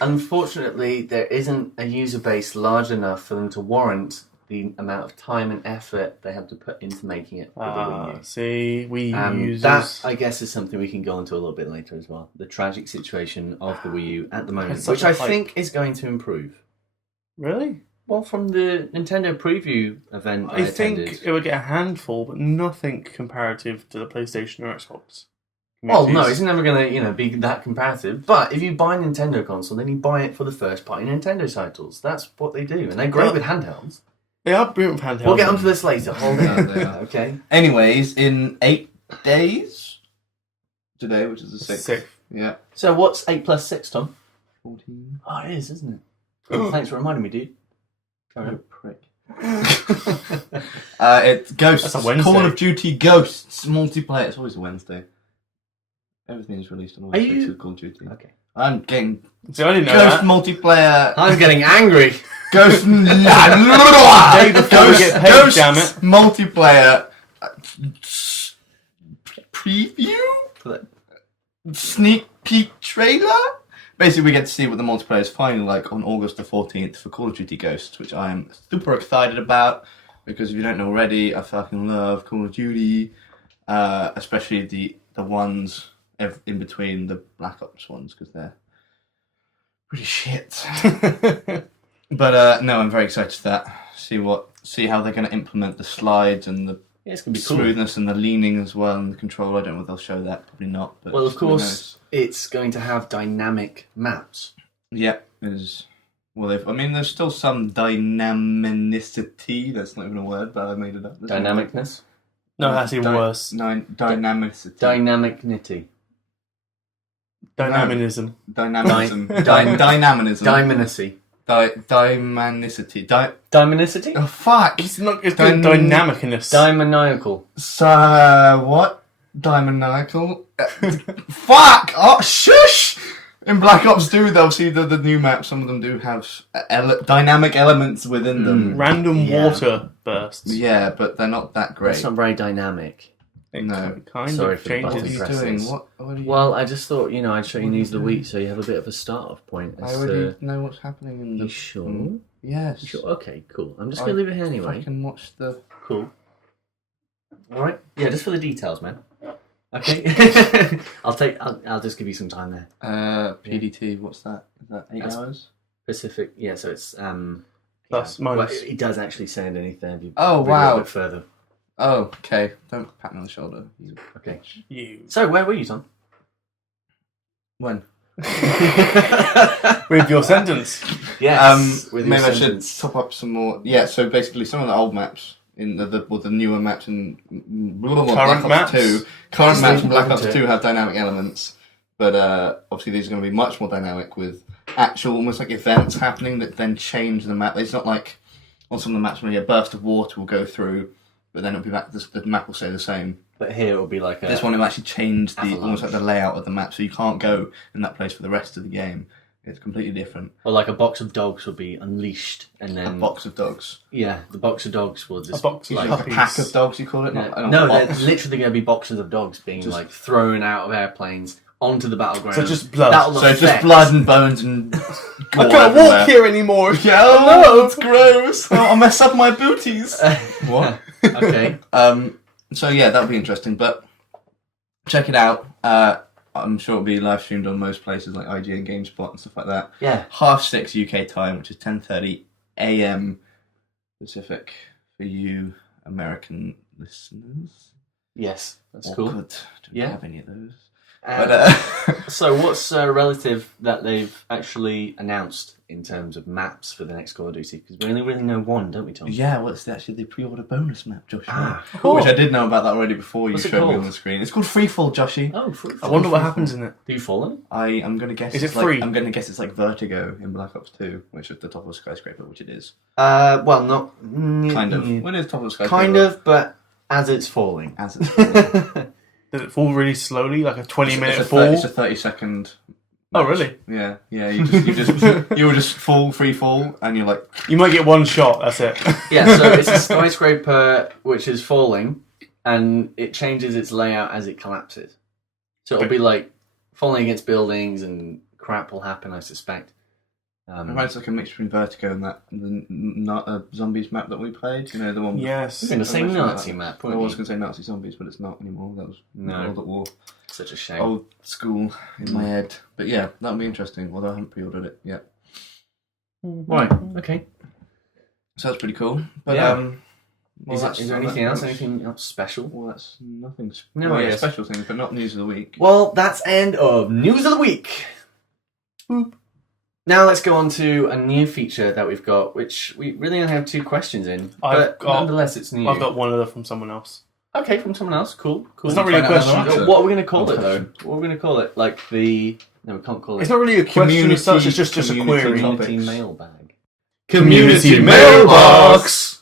unfortunately, there isn't a user base large enough for them to warrant the amount of time and effort they have to put into making it for the Wii U. See, Wii U users... That, I guess, is something we can go into a little bit later as well. The tragic situation of the Wii U at the moment, which I think is going to improve. Really? Well, from the Nintendo preview event I attended, think it would get a handful, but nothing comparative to the PlayStation or Xbox. Well, no, it's never going to, be that comparative. But if you buy a Nintendo console, then you buy it for the first-party Nintendo titles. That's what they do, and they're great with handhelds. They are brilliant with handhelds. We'll get onto this later. Hold on, okay. Anyways, in 8 days today, which is the 6th. Yeah. So what's 8 plus 6, Tom? 14. Oh, it is, isn't it? Thanks for reminding me, dude. Prick. It's Ghosts. That's a Wednesday. Call of Duty Ghosts multiplayer. It's always a Wednesday. Everything is released on all the of Call of Duty. Okay. I'm getting See, I didn't know Ghost that. multiplayer. I'm getting angry. Ghost. Day before we get paid, damn it. Multiplayer preview. Sneak peek trailer. Basically, we get to see what the multiplayer is finally like on August the 14th for Call of Duty Ghosts, which I am super excited about, because if you don't know already, I fucking love Call of Duty, especially the ones in between the Black Ops ones, because they're pretty shit. But no, I'm very excited for that. See how they're going to implement the slides and the it's going to be smoothness and the leaning as well, and the control. I don't know if they'll show that. Probably not. But well, of course, it's going to have dynamic maps. Yeah, there's there's still some dynamicity. That's not even a word, but I made it up. Dynamicness? No, that's even worse. Dynamicity. Dynamicnity. Dynamism. Dynamism. Dynamism. Dymanicity. Dymanicity. Dymanicity? Oh, fuck! It's dynamicness. Dymaniacal. So, what? Dymaniacal? Fuck! Oh, shush! In Black Ops 2, they'll see the new map. Some of them do have dynamic elements within them. Random water bursts. Yeah, but they're not that great. It's not very dynamic. No. Kind Sorry of for the changes. What are you presses. doing? What are you... Well, I just thought, I'd show you news of the week so you have a bit of a start-off point. I As already to... know what's happening in the... You sure? Yes. You sure? Okay, cool. I'm just going to leave it here anyway. I can watch the... Cool. Alright. Yeah, just for the details, man. Okay. I'll just give you some time there. PDT, what's that? Is that 8 hours? Pacific, yeah, so it's Plus, yeah. minus. Well, it does actually say underneath there if you Oh, read wow. a little bit further. Oh, okay. Don't pat me on the shoulder. Okay. You. So where were you, Tom? When? With your sentence. Yes. with your Maybe I should sentence. top up some more. Yeah, so basically some of the old maps in the newer maps in Black Ops maps? 2. Current maps in Black Black Ops Ops 2 have dynamic elements, but obviously these are going to be much more dynamic with actual, almost like events happening that then change the map. It's not like on some of the maps where a burst of water will go through, but then it'll be back. The map will stay the same. But here it will be like a... This one will actually change the avalanche. almost like the layout of the map, so you can't go in that place for the rest of the game. It's completely different. Or like a box of dogs will be unleashed and then... A box of dogs. Yeah, the box of dogs will just... A box of like, dogs. A pack of dogs, you call it? Yeah. Not No, a they're box. literally going to be boxes of dogs being Just- like thrown out of airplanes onto the battleground. So just blood. That'll So it's just affect- blood and bones and gore I can't everywhere. walk here anymore. Yeah, oh no, it's gross. I'll mess up my booties. What? Okay. So yeah, that'll be interesting. But check it out. I'm sure it'll be live streamed on most places like IGN, GameSpot, and stuff like that. Yeah. 6:30 UK time, which is 10:30 AM Pacific for you American listeners. Yes, that's cool. Awkward. Don't Yeah. have any of those. Um, But So what's relative that they've actually announced in terms of maps for the next Call of Duty? Because we only really know one, don't we, Tom? yeah, what's actually the pre-order bonus map, Josh? Cool. Which I did know about that already before What's you it showed me called? on the screen. It's called Freefall, Joshy. Oh, free. I wonder what happens in it. Do you fallen? I'm gonna guess Is it it's free? Like, I'm gonna guess it's like Vertigo in Black Ops 2, which is the top of a skyscraper, which it is. Well, not Kind of. When it is top of a skyscraper. Kind of, but as it's falling. As it's Does it fall really slowly, like a 20-minute it's fall? It's a 30-second. Oh, really? Yeah. You will just fall, free fall, and you're like, You might get one shot, that's it. Yeah, so it's a skyscraper which is falling, and it changes its layout as it collapses. So it'll be like falling against buildings, and crap will happen, I suspect. it reminds like a mix between Vertigo and that zombies map that we played. You know, the one. Yes. We're going to say Something like Nazi that. map, I weren't was we? going to say Nazi zombies, but it's not anymore. That was No. World at War. Such a shame. Old school in my head. But yeah, that'll be interesting, although I haven't pre-ordered it yet. Right, okay. So that's pretty cool. But Yeah. well, Is there anything else? Anything else special? Well, that's nothing. No, well, I yeah, guess. special things, but not news of the week. Well, that's end of News of the Week. Boop. Now let's go on to a new feature that we've got, which we really only have 2 questions in, but nonetheless it's new. I've got one other from someone else. Okay, from someone else. Cool. It's not really a question. What are we going to call it, though? What are we going to call it? Like the... No, we can't call it... It's not really a question as such, it's just a query. Community mailbag. Community mailbox!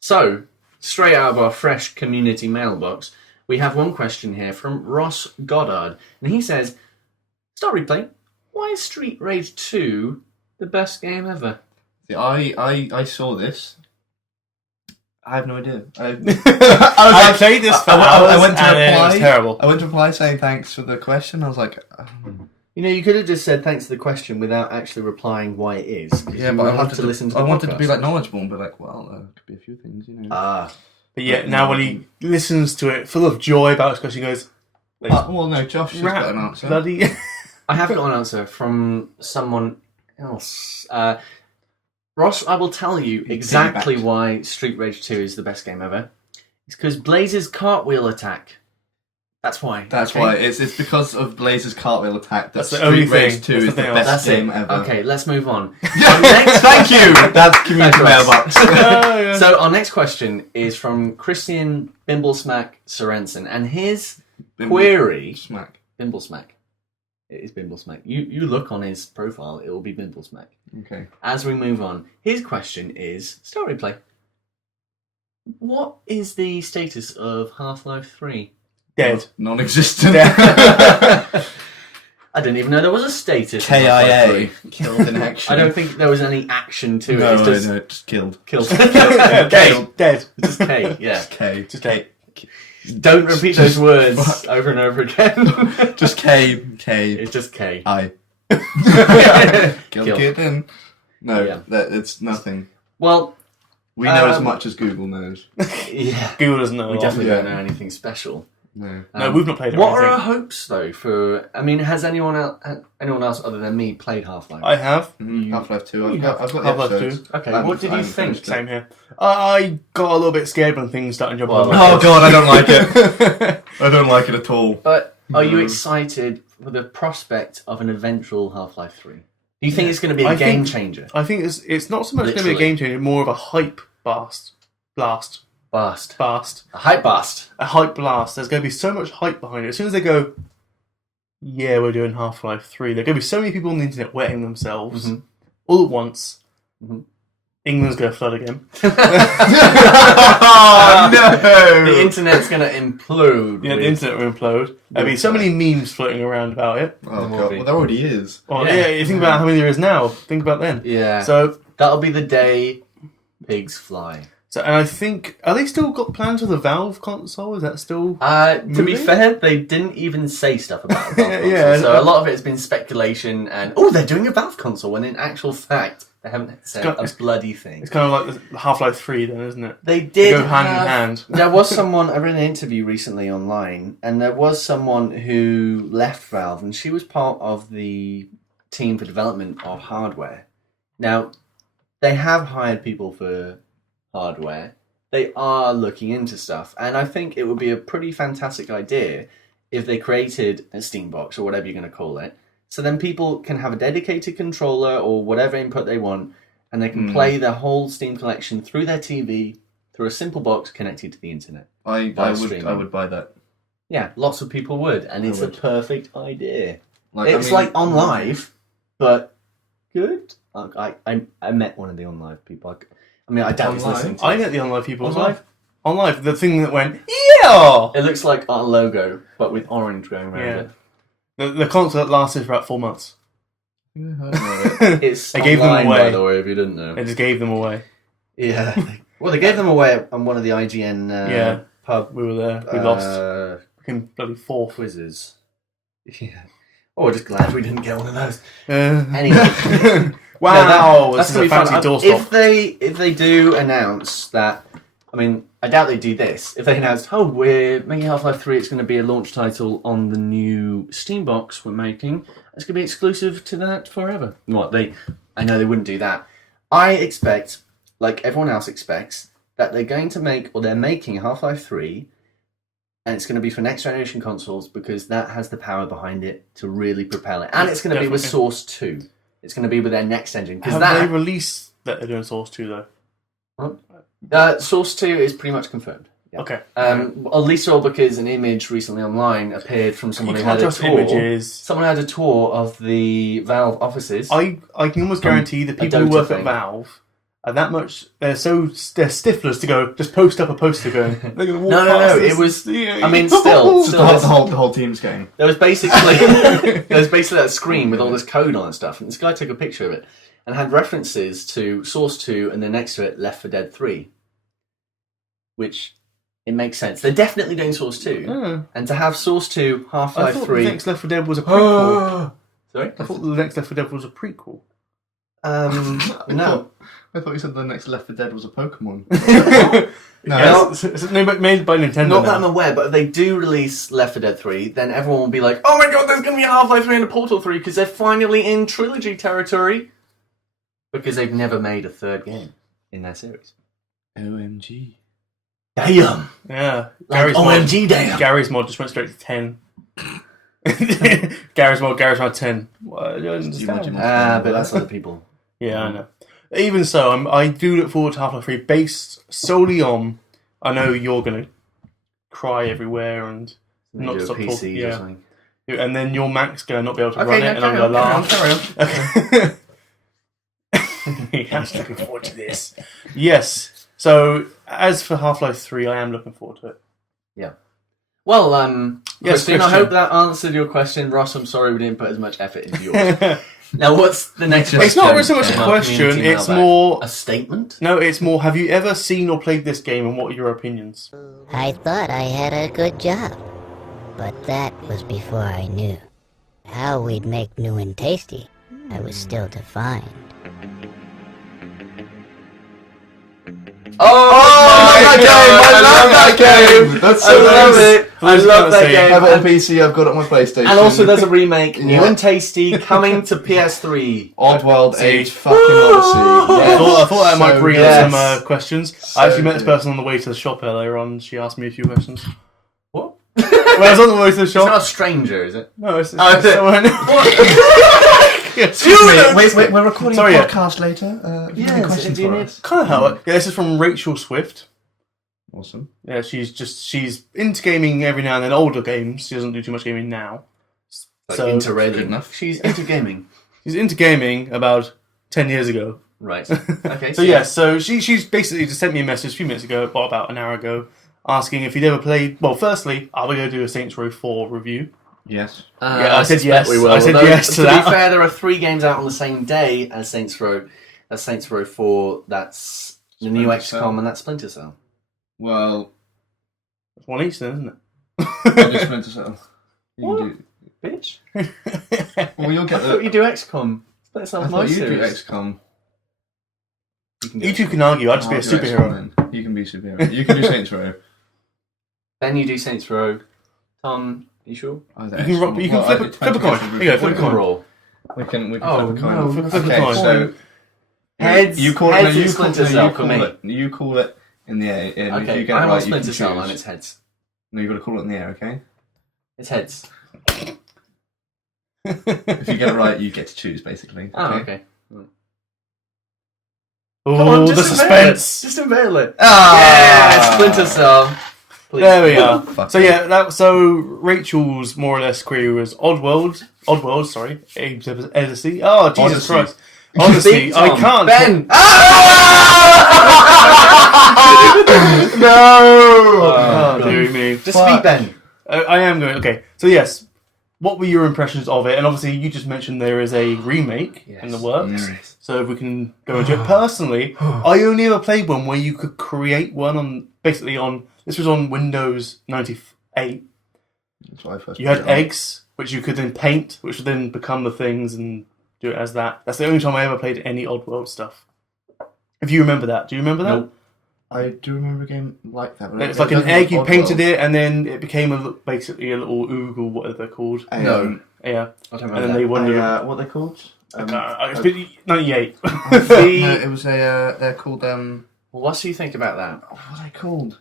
So, straight out of our fresh community mailbox, we have one question here from Ross Goddard. And he says, Start Replay, why is Street Rage 2 the best game ever? See, I saw this. I have no idea. I played this for hours I went to and it was reply. terrible. I went to reply saying thanks for the question. I was like, You know, you could have just said thanks to the question without actually replying why it is. 'cause yeah, you but would I have wanted to listen to the I wanted to be podcast. like knowledgeable and be like, well, there could be a few things, you know. But yeah, now when he listens to it, full of joy about his question, he goes, Well, no, Josh has got an answer. bloody... I have got an answer from someone else. Ross, I will tell you exactly piggybacked. why Street Rage 2 is the best game ever. It's because Blaze's cartwheel attack. That's why. That's okay? why. It's because of Blazer's cartwheel attack that That's the Street only Rage thing. 2 That's is the the thing else. best That's game it. ever. Okay, let's move on. Thank you! That's community mailbox. So our next question is from Christian Bimblesmack Sorensen, and his query... Smack. Bimblesmack. It is Bimblesmack. You look on his profile, it will be Bimblesmack. Okay. As we move on, his question is Start Replay. What is the status of Half-Life 3? Dead. Non-existent. I I didn't even know there was a status. in KIA. Half-Life 3. Killed in action. I don't think there was any action to it. No, It's just no, just killed. killed. Dead. Dead. Just K, yeah. Just K. Just K. Don't repeat those words over and over again. Just K. K. It's just K. I. Killed. Killed. No, Yeah. it's nothing. Well, We know as much as Google knows. yeah. Google doesn't know. We a lot. definitely don't Yeah. know anything special. No. No, we've not played it. What or are our anything. hopes, though, for... I mean, has anyone else other than me played Half-Life? I have. Half-Life 2. I've You got have the Half-Life episodes. 2. Okay, I'm- what did you I'm think? finished it. Same here. I got a little bit scared when things started jumping. Well, on my Oh god, I don't like it. I don't like it at all. But are you excited for the prospect of an eventual Half-Life 3? Do you think it's going to be a I game think- changer? I think it's not so much going to be a Literally. game changer, more of a hype blast. Blast. A A hype blast. hype blast. There's going to be so much hype behind it. As soon as they go, yeah, we're doing Half-Life 3, there are going to be so many people on the internet wetting themselves all at once. Mhm. England's going to flood again. Oh no! The internet's going to implode. Yeah, the with- internet will implode. There'll be so many memes floating around about it. Oh There will god, be. well there already is. Well, Yeah. yeah, you think about how many there is now. Think about then. Yeah. So, That'll be the day pigs fly. and I think, are they still got plans for the Valve console? Is that still? To be Moving? fair, they didn't even say stuff about the Valve console. Yeah, So a lot of it has been speculation and, they're doing a Valve console, when in actual fact, they haven't said got- a bloody thing. It's kind of like the Half-Life 3 then, isn't it? They They did go hand in have- hand. There was someone, I read an interview recently online, and there was someone who left Valve, and she was part of the team for development of hardware. Now, they have hired people for hardware. They are looking into stuff, and I think it would be a pretty fantastic idea if they created a Steam box, or whatever you're going to call it, so then people can have a dedicated controller or whatever input they want, and they can play their whole Steam collection through their TV, through a simple box connected to the internet. I streaming. would buy that. Yeah, lots of people would, and it's a would. perfect idea. Like, It's like on live, but good. I met one of the on live people. I mean, I doubt he's On Live? listening to I this. met the OnLive people On as well. Live? OnLive, the thing that went, yeah! It looks like our logo, but with orange going around Yeah. it. The concert lasted for about 4 months. Yeah, I don't know. It's They gave them online, away. by the way, if you didn't know. They just gave them away. Yeah. Well, they gave them away on one of the IGN Yeah. pub We were there. We lost. Became bloody fourth. quizzes. Yeah. Oh, we're just glad we didn't get one of those. Uh, Anyway. wow, that's this is gonna a be fun. fancy doorstop. If they do announce that, I mean, I doubt they do this. If they announce, we're making Half-Life 3, it's going to be a launch title on the new Steam box we're making. It's going to be exclusive to that forever. I know they wouldn't do that. I expect, like everyone else expects, that they're going to make, or they're making Half-Life 3, and it's going to be for next generation consoles because that has the power behind it to really propel it. And it's going to be with Definitely. Source 2. It's going to be with their next engine. Because Have they released that they're doing Source 2 though? Source 2 is pretty much confirmed. Yeah. Okay. At least all because an image recently online appeared from someone You who can't had a trust tour. images. Someone had a tour of the Valve offices. I can almost guarantee the people who Dota work thing. at Valve are that much. They're stiflers to go just post up a poster going. They're gonna walk No. past It this. was. Yeah. I mean, still, The whole team's going. there was basically that screen with all this code on and stuff, and this guy took a picture of it and had references to Source 2, and then next to it, Left 4 Dead 3, which it makes sense. They're definitely doing Source 2, Yeah. and to have Source 2, I Half-Life thought 3. the next Left 4 Dead was a prequel. Sorry. I thought the next Left 4 Dead was a prequel. No. I thought you said the next Left 4 Dead was a Pokemon. No, Yeah. it's made by Nintendo. Not that now. I'm aware, but if they do release Left 4 Dead 3, then everyone will be like, oh my god, there's going to be a Half-Life 3 and a Portal 3 because they're finally in trilogy territory. Because they've never made a third game in their series. OMG. Damn! Yeah. Like, OMG, damn! Gary's mod just went straight to 10. Gary's mod 10. Well, I don't understand. But that's other people. Yeah, I know. Even so, I do look forward to Half-Life 3 based solely on, I know you're going to cry everywhere and not Do a stop PC talking. or Yeah. something. And then your Mac's going to not be able to Okay, run yeah, it and I'm carry going to on, laugh. carry on. I'm looking forward to this. Yes. So, as for Half-Life 3, I am looking forward to it. Well, Yes, Christine, I Christian. hope that answered your question. Ross, I'm sorry we didn't put as much effort into yours. Now, what's the next question? It's not really so much a in our question, community it's mailbag? more... A statement? No, it's more, have you ever seen or played this game, and what are your opinions? I thought I had a good job, but that was before I knew. How we'd make new and tasty, I was still to find. Oh, I love that game! That's I love it! I love that I game! have it on PC, I've got it on my PlayStation. And also there's a remake, new Yeah. and tasty, coming to PS3. Oddworld Age fucking Odyssey. I thought that might bring yes. up some questions. So I actually met this good. person on the way to the shop earlier on. She asked me a few questions. What? When I was on the way to the It's not shop... a stranger, is it? No, it's Oh, is it? someone... Excuse me, we're recording Sorry, a yeah. podcast later. Have you got Yes, any questions do you for need- us? Kind of how it... Yeah, this is from Rachel Swift. Awesome. Yeah, she's into gaming every now and then, older games. She doesn't do too much gaming now. Like So, interrail good enough. She's into gaming. she's into gaming about 10 years ago. Right. Okay. So yeah, so she's basically just sent me a message a few minutes ago, well, about an hour ago, asking if you'd ever played... Well, firstly, are we going to do a Saints Row 4 review? Yes. Yeah, I said suspect yes. We will. I said Although, yes to be that. fair, there are 3 games out on the same day as Saints Row. That's Saints Row 4, that's the new Splinter XCOM, Cell. and that's Splinter Cell. Well, It's one each then, isn't I'll do Splinter Cell. You What? can Bitch. it? Well, you'll I get thought the... you do XCOM. Splinter I Cell's my thought you do series. XCOM. You two can argue, I'd just be a I'll do superhero. XCOM then. You can be superhero. You can do Saints Row. Then you do Saints Row. Tom, you sure? Either You can, XCOM. you can Well, flip, it flip a depends coin. which Here you go, flip a Flip and coin. roll. We can Oh, flip a coin. no, flip a Okay, coin. so... Heads, You call it, heads no, is you call, Splinter no, Cell you for call me. it. You call it in the air. And if Okay, you get it I'm on right, you can Splinter Cell and choose. it's heads. No, you got to call it in the air, okay? It's heads. If you get it right, you get to choose, basically. Oh, okay. Oh, the suspense. Just unveil it. Ah! Yeah, Splinter Cell. Please. There we are. Fuck So yeah. yeah, so Rachel's more or less query was Oddworld, sorry, Abe's Odyssey. Oh, Jesus Odyssey. Christ. Odyssey, Speak, I Tom. can't. Ben! No! Oh, dearie me. Just speak, Ben. I am going, okay. So yes, what were your impressions of it? And obviously you just mentioned there is a remake in the works. So if we can go into it. Personally, I only ever played one where you could create one on, basically on, this was on Windows 98. That's why I first You had played it. eggs, which you could then paint, which would then become the things and do it as that. That's the only time I ever played any Oddworld stuff. If you remember that. Do you remember that? Nope. I do remember a game like that. But It's like an egg, you painted it, and then it became basically a little oogle, whatever they're called. No. Yeah. I don't And remember then they wandered... what are they called? it's been 98. No, it was a. They're called. Well, what do you think about that? What are they called?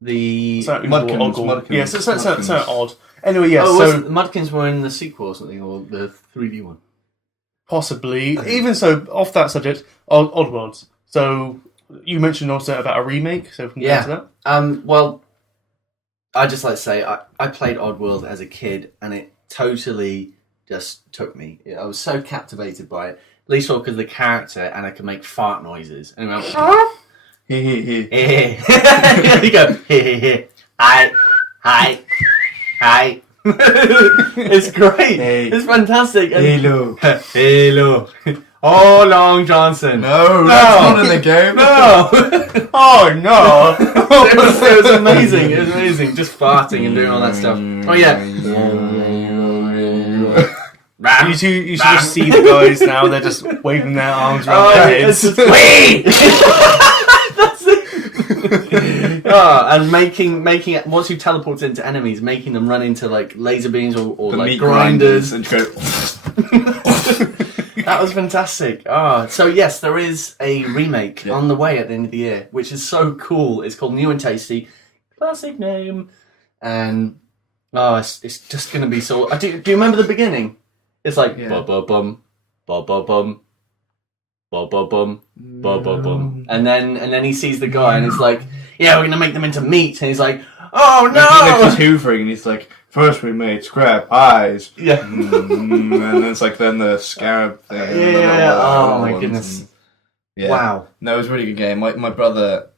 The... Mudkins. Yeah, so it's odd. Anyway, yeah, Oh, so... the Mudkins were in the sequel or something, or the 3D one. Possibly. Even so, off that subject, Oddworlds. So, you mentioned also about a remake, so if we can go to that. Well, I'd just like to say, I played Oddworld as a kid, and it totally just took me. I was so captivated by it. At least all because of the character, and I could make fart noises. And I went, you go, hi. It's great. Hey. It's fantastic. And Hello. Hello. Oh, Long Johnson. No, that's not in the game. No. Oh, no! It was amazing. It was amazing. Just farting and doing all that stuff. Oh, yeah. You should just see the guys now, they're just waving their arms around Oh, their it's heads. just, wait! That's it. And making it, once you teleport into enemies, making them run into like laser beams or The like meat grinders. And go. That was fantastic. So yes, there is a remake on the way at the end of the year, which is so cool. It's called New and Tasty, classic name, and it's just gonna be so. Do you remember the beginning? It's like ba ba bum, ba ba bum, ba ba bum, ba ba bum, and then he sees the guy and he's like, yeah, we're gonna make them into meat, and he's like, oh He's no. hoovering and he's like, first we made scrap eyes. Yeah. And then it's like then the scarab thing. and then Yeah. all the Oh my ones goodness. and- yeah. Wow. No, it was a really good game. My brother,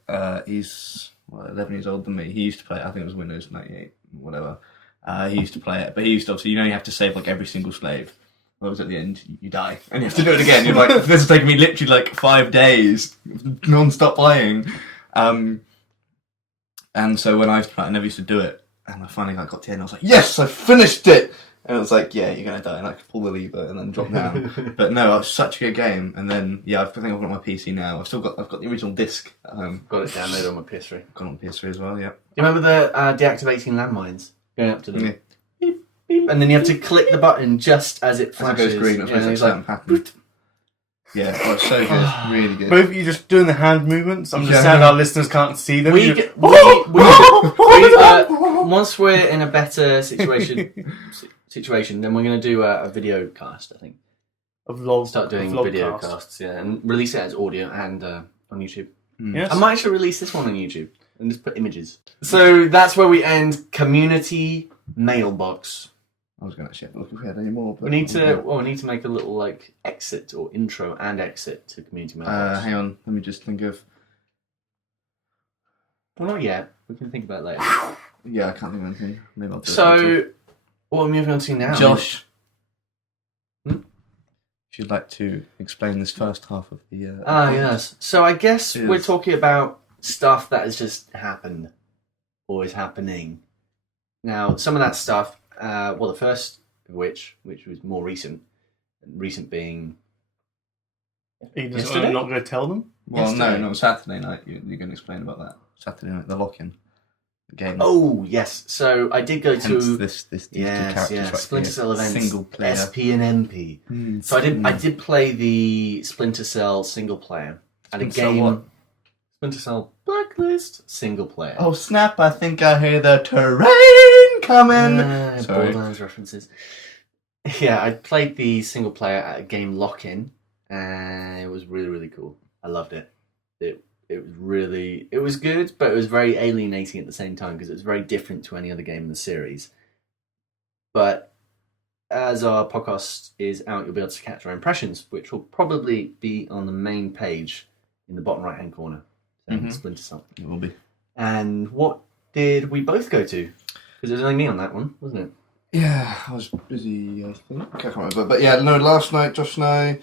he's well, 11 years older than me. He used to play it. I think it was Windows 98, whatever. He used to play it, but he used to obviously, you have to save like every single slave. Otherwise, at the end, you die, and you have to do it again. You're like, this is taking me literally like 5 days, non-stop playing. And so when I never used to do it, and I finally got to the end. I was like, yes, I finished it. And it was like, yeah, you're gonna die, and I could pull the lever and then drop down. But no, it was such a good game. And then I think I've got my PC now. I've got the original disc at home. Got it downloaded on my PS3. Got it on PS3 as well. Yeah. Do you remember the deactivating landmines? Going up to them. Yeah. Beep, beep, and then you have to click the button just as it flashes. As it goes green, it's like pattern. Yeah, oh, it's so good, really good. Both of you just doing the hand movements. I'm just saying our listeners can't see them. Once we're in a better situation, then we're going to do a video cast, I think. Start doing video casts, and release it as audio and on YouTube. Yes. I might actually release this one on YouTube and just put images. So that's where we end community mailbox. I was going to actually look if we had any more. But we need to make a little like exit or intro and exit to community mailbox. Hang on, let me just think of. Well, not yet. We can think about it later. Yeah, I can't think of anything. Maybe I'll do it. So, what are we moving on to now? Josh, if you'd like to explain this first half of the. Yes. So I guess we're talking about stuff that has just happened or is happening. Now, some of that stuff. The first of which was more recent being. Are you just not going to tell them? Well, no, Saturday night. You're going to explain about that. Saturday night, the lock-in game. Oh yes, so I did go to these two characters right Splinter Cell events, single player. SP and MP. So I did play the Splinter Cell single player at a game. Splinter Cell Blacklist single player. Oh snap! I think I hear the terrain coming. Sorry, Borderlands references. Yeah, I played the single player at a game lock-in, and it was really, really cool. I loved it. It was good, but it was very alienating at the same time because it was very different to any other game in the series. But as our podcast is out, you'll be able to catch our impressions, which will probably be on the main page in the bottom right-hand corner. Splinter Cell. It will be. And what did we both go to? Because it was only me on that one, wasn't it? Yeah, I was busy, I think. I can't remember. But yeah, no, last night, Josh and I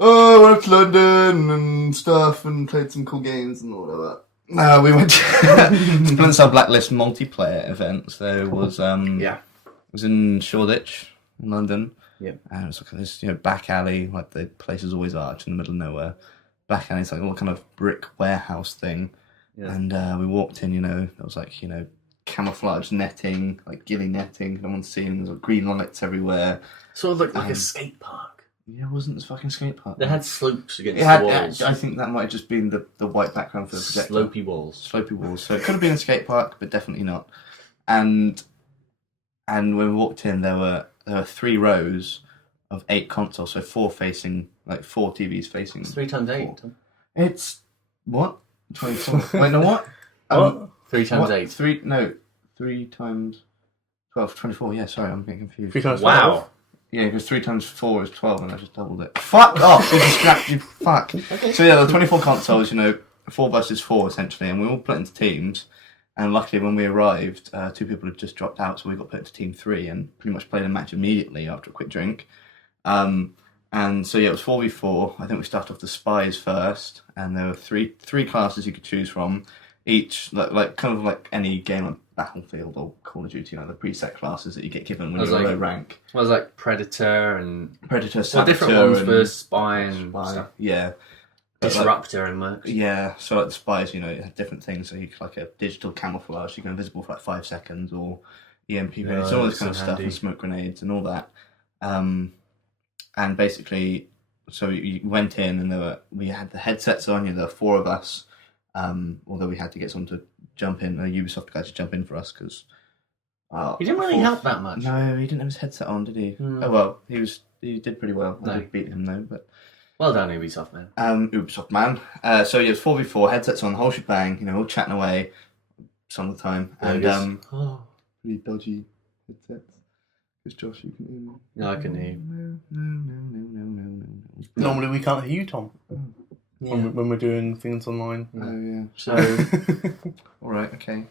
went to London and stuff and played some cool games and all of that. No, we went to Splinter Cell Blacklist multiplayer event. So it was, it was in Shoreditch in London. Yeah. And it was like this, back alley, like the places always are, in the middle of nowhere. Back alley, it's like a little kind of brick warehouse thing. Yeah. And we walked in, there was like, camouflage netting, like ghillie netting, no one's seen, there's like green lights everywhere. Sort of looked like a skate park. Yeah, it wasn't a fucking skate park. They had slopes against the walls. I think that might have just been the white background for the projector. Slopey walls. So it could have been a skate park, but definitely not. And when we walked in, there were 3 rows of 8 consoles, so 4 TVs facing. It's 3 times 8. It's what? 24. Wait, no, what? What? 3 times 8. 3 times 12, 24. Yeah, sorry, I'm getting confused. 3 times 12? Wow. Yeah, because 3 times 4 is 12, and I just doubled it. Fuck off! You distract you. Fuck. Okay. So yeah, there were 24 consoles. 4 versus 4 essentially, and we all put into teams. And luckily, when we arrived, 2 people had just dropped out, so we got put into team 3 and pretty much played a match immediately after a quick drink. And so yeah, it was 4v4. I think we started off the spies first, and there were three classes you could choose from. Each kind of like any game like Battlefield or Call of Duty, the preset classes that you get given when you're low rank. Well, it was like Predator, Saboteur, different ones for spy and stuff. Yeah. Disruptor and Mercs. Yeah, so like the spies, it had different things. So you could like a digital camouflage, you go invisible for like 5 seconds, or EMP grenades, all this kind of stuff, and smoke grenades and all that. And basically, so you went in, and we had the headsets on. There were 4 of us. Although we had to get someone to jump in, a Ubisoft guy to jump in for us because he didn't really help that much. No, he didn't have his headset on, did he? Oh well, he did pretty well. I did beat him though, but well done, Ubisoft man. Ubisoft man. So yeah, it was 4v4, headsets on, the whole shebang. All chatting away some of the time, and pretty dodgy headsets. Because Josh, you can hear me. No, I can hear you. No. Normally we can't hear you, Tom. when we're doing things online. So, All right, okay.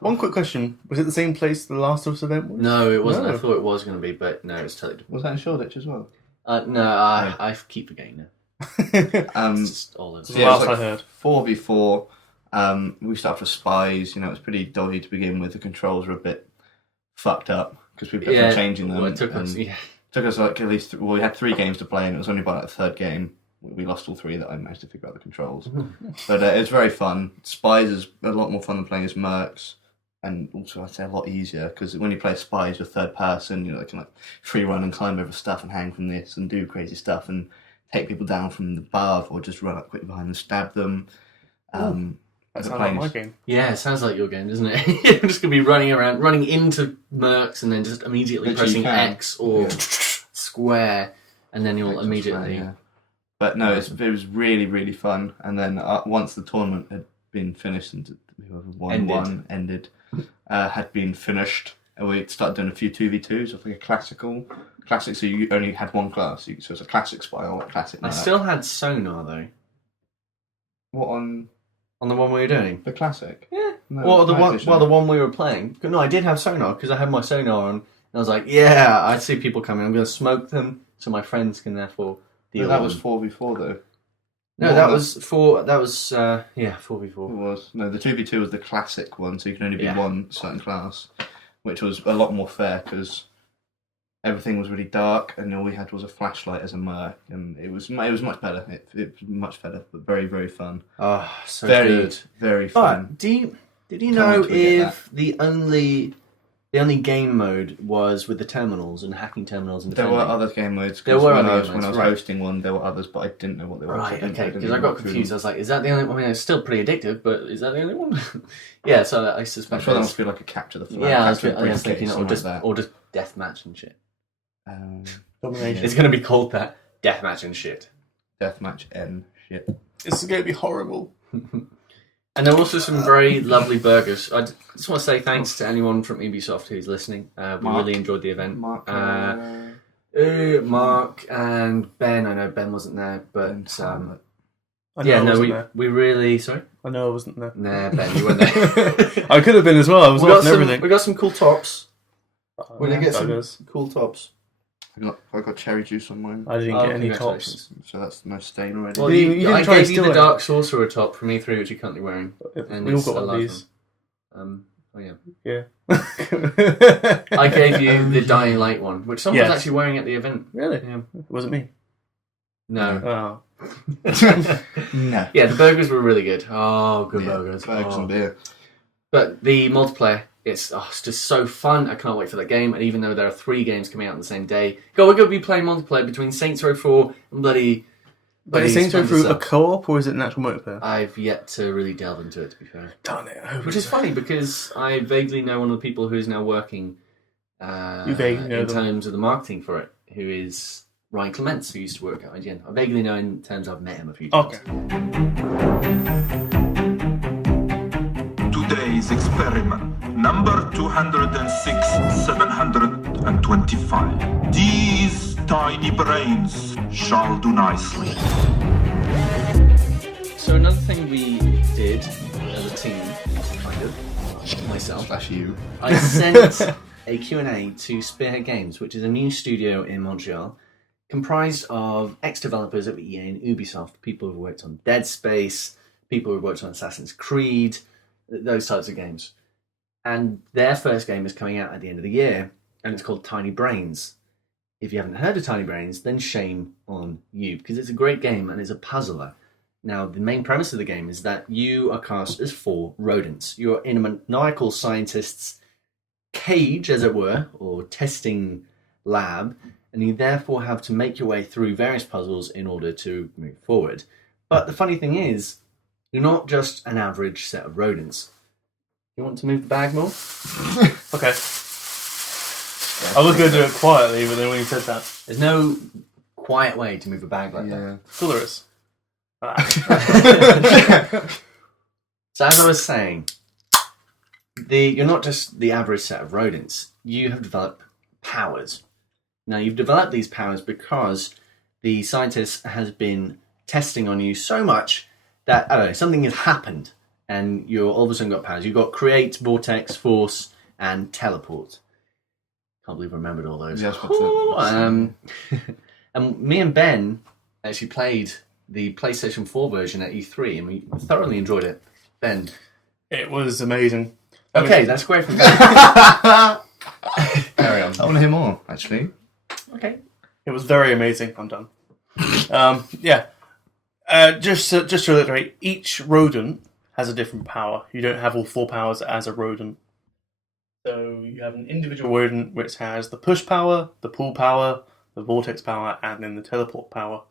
One quick question: was it the same place the Last of Us event was? no, it wasn't. No. I thought it was going to be, but no, it's totally different. Was that in Shoreditch as well? No, I keep forgetting now. It's just all over. The last I heard. 4v4. We started with spies. It was pretty dodgy to begin with. The controls were a bit fucked up because people kept on changing them. Well, it took us, Took us like at least. We had 3 games to play, and it was only by the third game we lost all 3 that I managed to figure out the controls. But it's very fun. Spies is a lot more fun than playing as mercs, and also I'd say a lot easier because when you play spies, you're third person. They can free run and climb over stuff and hang from this and do crazy stuff and take people down from above or just run up quickly behind and stab them. That sounds like my game. Yeah, it sounds like your game, doesn't it? You're just going to be running around, running into mercs and then just immediately Literally pressing X or square, and then you'll immediately... But no, it was really, really fun. And then once the tournament had been finished and whoever won ended, had been finished, and we started doing a few 2v2s of like a classic, so you only had one class. So it's a classic spy or a classic I merc. still had sonar, though. What on the one we were doing? the classic? Yeah. No, Well, the PlayStation. one we were playing. No, I did have sonar because I had my sonar on. And I was like, yeah, I see people coming. I'm going to smoke them so my friends can therefore deal. No, that with was them. 4v4 though. No, that was 4v4. It was. No, the 2v2 was the classic one, so you can only be Yeah. one certain class, which was a lot more fair because everything was really dark and all we had was a flashlight as a merc, and it was much better. It was much better, but very, very fun. Oh, so Very, good. very fun. But did you Can't know wait to get if the only game mode was with the terminals and hacking terminals and There were defending? other game modes. 'Cause There were when other I was, game when I modes, was right. hosting one, there were others, but I didn't know what they were. so I Right, didn't- okay, didn't because I even got look through confused. I them. was like, is that the only one? I mean, it's still pretty addictive, but is that the only one? Yeah, so I I'm suspect. sure that there's- must be like a capture the flag. yeah, I was capture a thinking, briefcase, or something just like deathmatch and shit. that. Domination. It's going to be called that, deathmatch and shit. Deathmatch N shit. It's going to be horrible. And there were also some very lovely burgers. I just want to say thanks to anyone from Ubisoft who's listening. We Mark. really enjoyed the event. Mark, Mark and Ben. I know Ben wasn't there, but I know I wasn't there. we really sorry. I know I wasn't there. Nah, Ben, you weren't there. I could have been as well. I was off and everything. We got some cool tops. We're gonna get Buggers. some cool tops. I got cherry juice on mine, I didn't Oh, get any congratulations. tops. so that's no stain already. Well, You didn't I try gave to you steal the it. Dark Sorcerer top from E3, which you're currently wearing. And We all it's a got large these. one. Oh yeah. Yeah. I gave you the Dying Light one, which someone was Yes. actually wearing at the event. Really? Yeah. It wasn't me. No. Oh. No. Yeah, the burgers were really good. Oh, good burgers. Burgers Oh. and beer. But the multiplayer, it's just so fun. I can't wait for that game. And even though there are 3 games coming out on the same day, we're going to be playing multiplayer between Saints Row 4 and bloody. But is Saints Row through a co-op or is it an actual multiplayer? I've yet to really delve into it, to be fair. Darn it. I hope Which it's- is funny because I vaguely know one of the people who is now working You vaguely know in them. terms of the marketing for it, who is Ryan Clements, who used to work at IGN. I vaguely know in terms I've met him a few times. Today's experiment, number 206, 725. These tiny brains shall do nicely. So another thing we did as a team, kind of, myself, Slash you. I sent a Q&A to Spearhead Games, which is a new studio in Montreal, comprised of ex-developers of EA and Ubisoft, people who've worked on Dead Space, people who've worked on Assassin's Creed, those types of games. And their first game is coming out at the end of the year, and it's called Tiny Brains. If you haven't heard of Tiny Brains, then shame on you, because it's a great game and it's a puzzler. Now, the main premise of the game is that you are cast as 4 rodents. You're in a maniacal scientist's cage, as it were, or testing lab, and you therefore have to make your way through various puzzles in order to move forward. But the funny thing is, you're not just an average set of rodents. You want to move the bag more? Okay. I was going to do it quietly, but then when you said that... There's no quiet way to move a bag like that. Yeah. Cool there is. So as I was saying, you're not just the average set of rodents. You have developed powers. Now, you've developed these powers because the scientist has been testing on you so much that, I don't know, something has happened and you're all of a sudden got powers. You've got create, vortex, force, and teleport. Can't believe I remembered all those. Yes, and me and Ben actually played the PlayStation 4 version at E3 and we thoroughly enjoyed it. Ben. It was amazing. Okay, that's great from Ben. Carry on. I want to hear more, actually. Okay. It was very amazing. I'm done. Just to reiterate, each rodent has a different power. You don't have all 4 powers as a rodent. So you have an individual rodent which has the push power, the pull power, the vortex power, and then the teleport power.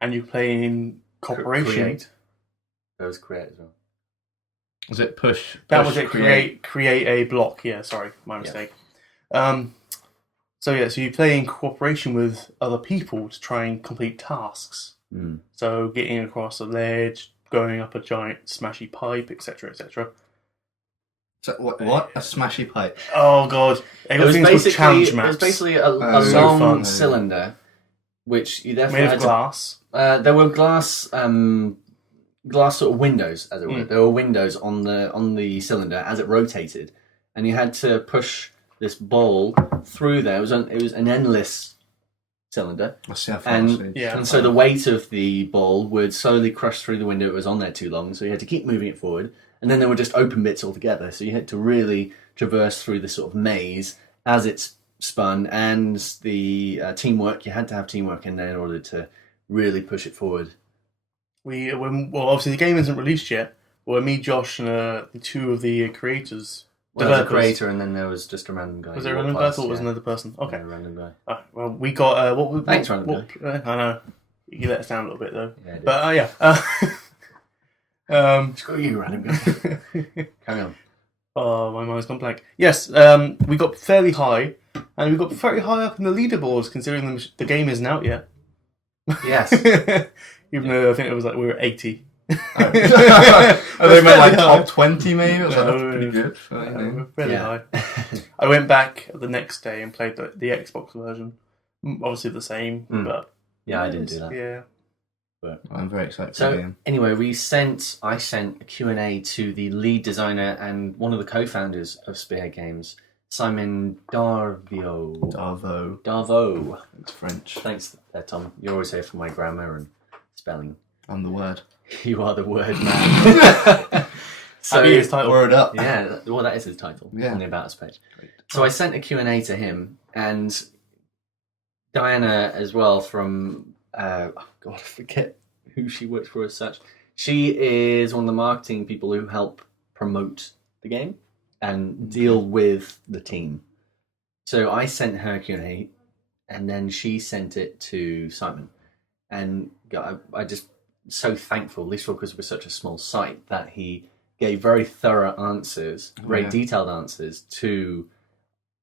And you play in cooperation. Create. That was create as well. Was it push? That was it. Create a block. Yeah, sorry, my mistake. So you play in cooperation with other people to try and complete tasks. Mm. So getting across a ledge, going up a giant smashy pipe, etc., etc. So what? A smashy pipe? Oh god! It was basically a long fun. cylinder, which you therefore made had of glass. There were glass sort of windows, as it were. There were windows on the cylinder as it rotated, and you had to push this ball through there. It was an endless cylinder, and so the weight of the ball would slowly crush through the window. It was on there too long, so you had to keep moving it forward. And then there were just open bits altogether, so you had to really traverse through this sort of maze as it's spun, and the teamwork. You had to have teamwork in there in order to really push it forward. Obviously the game isn't released yet. Well, me, Josh, and 2 of the creators. Well, there was a creator, and then there was just a random guy. Was there a random guy? I thought it was another person. Okay, a randem guy. Well, we got Thanks, random guy. I know you let us down a little bit though. Yeah, but it's got you, random guy. Carry on. Oh, my mind's gone blank. Yes, we got fairly high, and we got very high up in the leaderboards, considering the game isn't out yet. Yes. Even though I think it was like we were 80. They meant like top 20 maybe? That's pretty good. Really high. I went back the next day and played the Xbox version. Obviously the same, but... Yeah, I didn't do that. Yeah. But I'm very excited for So, the game. anyway, I sent a Q&A to the lead designer and one of the co-founders of Spearhead Games, Simon Darvaux. It's French. Thanks there, Tom. You're always here for my grammar and spelling. I'm the word. You are the word man. So his title. Word up. Yeah, well, that is his title on the About Us page. Great. So I sent a Q&A to him, and Diana as well from, I forget who she works for as such. She is one of the marketing people who help promote the game and deal with the team. So I sent her a Q&A, and then she sent it to Simon. And I just so thankful, at least because we're such a small site, that he gave very thorough answers, very detailed answers to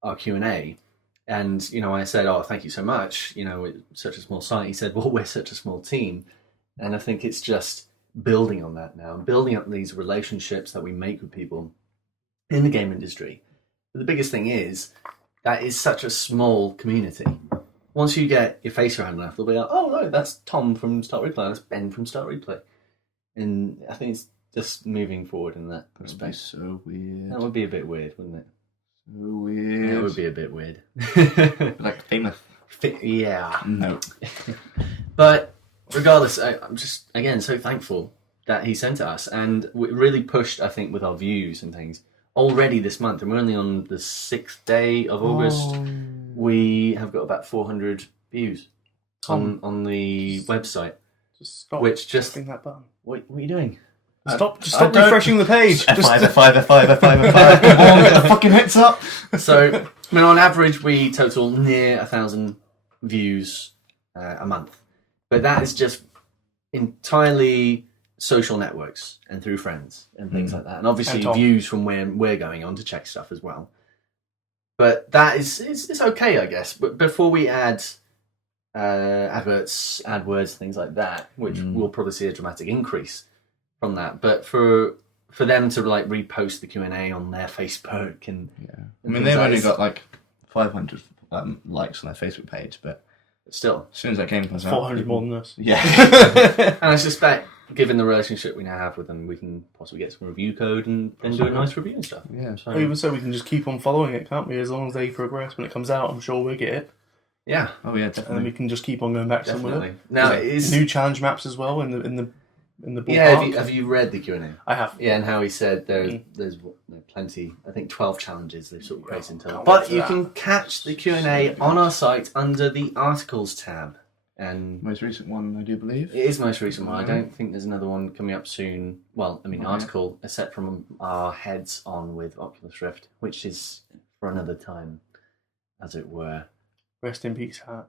our Q&A. And, I said, oh, thank you so much. We're such a small site. He said, well, we're such a small team. And I think it's just building on that now, building up these relationships that we make with people in the game industry. But the biggest thing is that is such a small community. Once you get your face around enough, they'll be like, oh, no, that's Tom from Start Replay, that's Ben from Start Replay. And I think it's just moving forward in that respect. So weird. That would be a bit weird, wouldn't it? So weird. It would be a bit weird. Like famous. Yeah. No. But regardless, I'm just, again, so thankful that he sent it us. And we really pushed, I think, with our views and things already this month. And we're only on the 6th day of August. We have got about 400 views on the website. Just stop pressing that button. What are you doing? Stop refreshing the page. F5. Come on, get the fucking hits up. So, on average, we total near 1,000 views a month. But that is just entirely social networks and through friends and things like that. And obviously views from where we're going on to check stuff as well. But that is it's okay, I guess. But before we add adverts, AdWords, things like that, which we'll probably see a dramatic increase from that. But for them to like repost the Q&A on their Facebook and I mean, they've only got like 500 likes on their Facebook page, but Still. As soon as that game comes out. 400 more than us. Yeah. And I suspect, given the relationship we now have with them, we can possibly get some review code and then do a nice review and stuff. Yeah. So, Even so, we can just keep on following it, can't we? As long as they progress when it comes out, I'm sure we'll get it. yeah, Oh yeah, And then definitely. we can just keep on going back somewhere. definitely. Now, it is... New challenge maps as well in the ballpark. Yeah, have you read the Q&A? I have. Yeah, and how he said there's plenty, I think 12 challenges they've sort of created into it. But you can catch the Q&A on our site under the articles tab. And Most recent one, I do believe. it is most recent one. I don't think there's another one coming up soon. Well, I mean, article set from our heads on with Oculus Rift, which is for another time, as it were. Rest in peace, hat.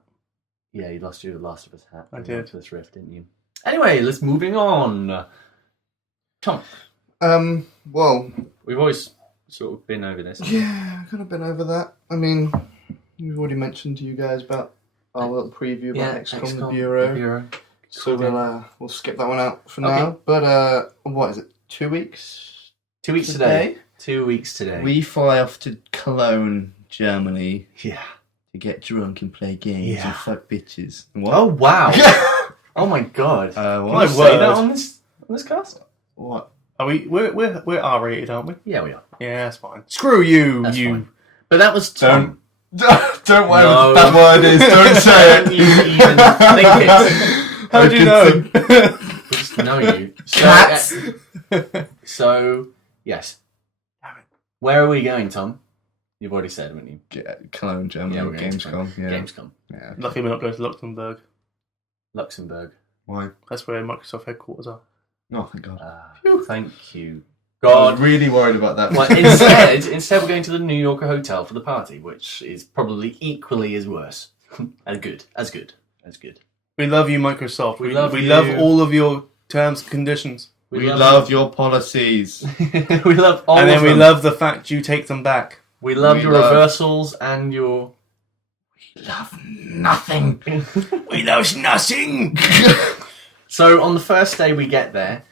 Yeah, you lost your Last of Us hat. I with did. Oculus Rift, didn't you? Anyway, let's moving on. Tom, Well, we've always sort of been over this. yeah, I've kind of been over that. I mean, we've already mentioned to you guys about our little preview about XCOM the Bureau. So we'll skip that one out for now. But what is it? 2 weeks? 2 weeks today. 2 weeks today. We fly off to Cologne, Germany, Yeah. to get drunk and play games Yeah. and fuck bitches. And what? Oh wow! Oh my god! What? Can you say that on this cast? What? Are we're R-rated, aren't we? Yeah, we are. Yeah, that's fine. Screw you, That's you. fine. But that was Tom. Don't No. that word is. Don't say Don't you even think it? How do you know? We just know you. So, Cats. so yes. Where are we going, Tom? You've already said, haven't you? Yeah, Cologne, Germany, Yeah, we're going to Gamescom. Yeah. Gamescom. Yeah. Luckily, we're not going to Luxembourg. Luxembourg. Why? That's where Microsoft headquarters are. Oh, thank God. Thank you. I was God. really worried about that. Well, instead we're going to the New Yorker hotel for the party, which is probably equally as worse. As good. We love you, Microsoft. We We love love you. all of your terms and conditions. We love your policies. We love all And then of we them. love the fact you take them back. We love we your love- reversals and your... Love nothing. We love nothing! So on the first day we get there,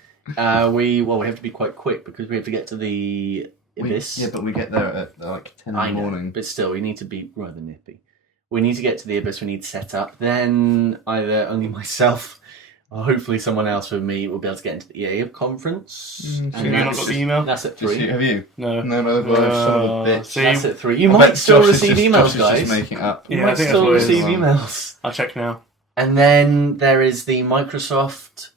we have to be quite quick because we have to get to the Abyss. Yeah, but we get there at like 10 in I the know, morning. but still, we need to be rather nippy. We need to get to the Abyss, we need to set up. Then either only myself or hopefully someone else with me will be able to get into the EA conference. So you've not got the email? That's at Did 3. have you? No. No, well, son of a bitch. See, That's at 3. You I might bet still Josh is receive just- emails, Josh is guys. just making it up. You Yeah, I might think still that's what it is. receive emails. I'll check now. And then there is the Microsoft...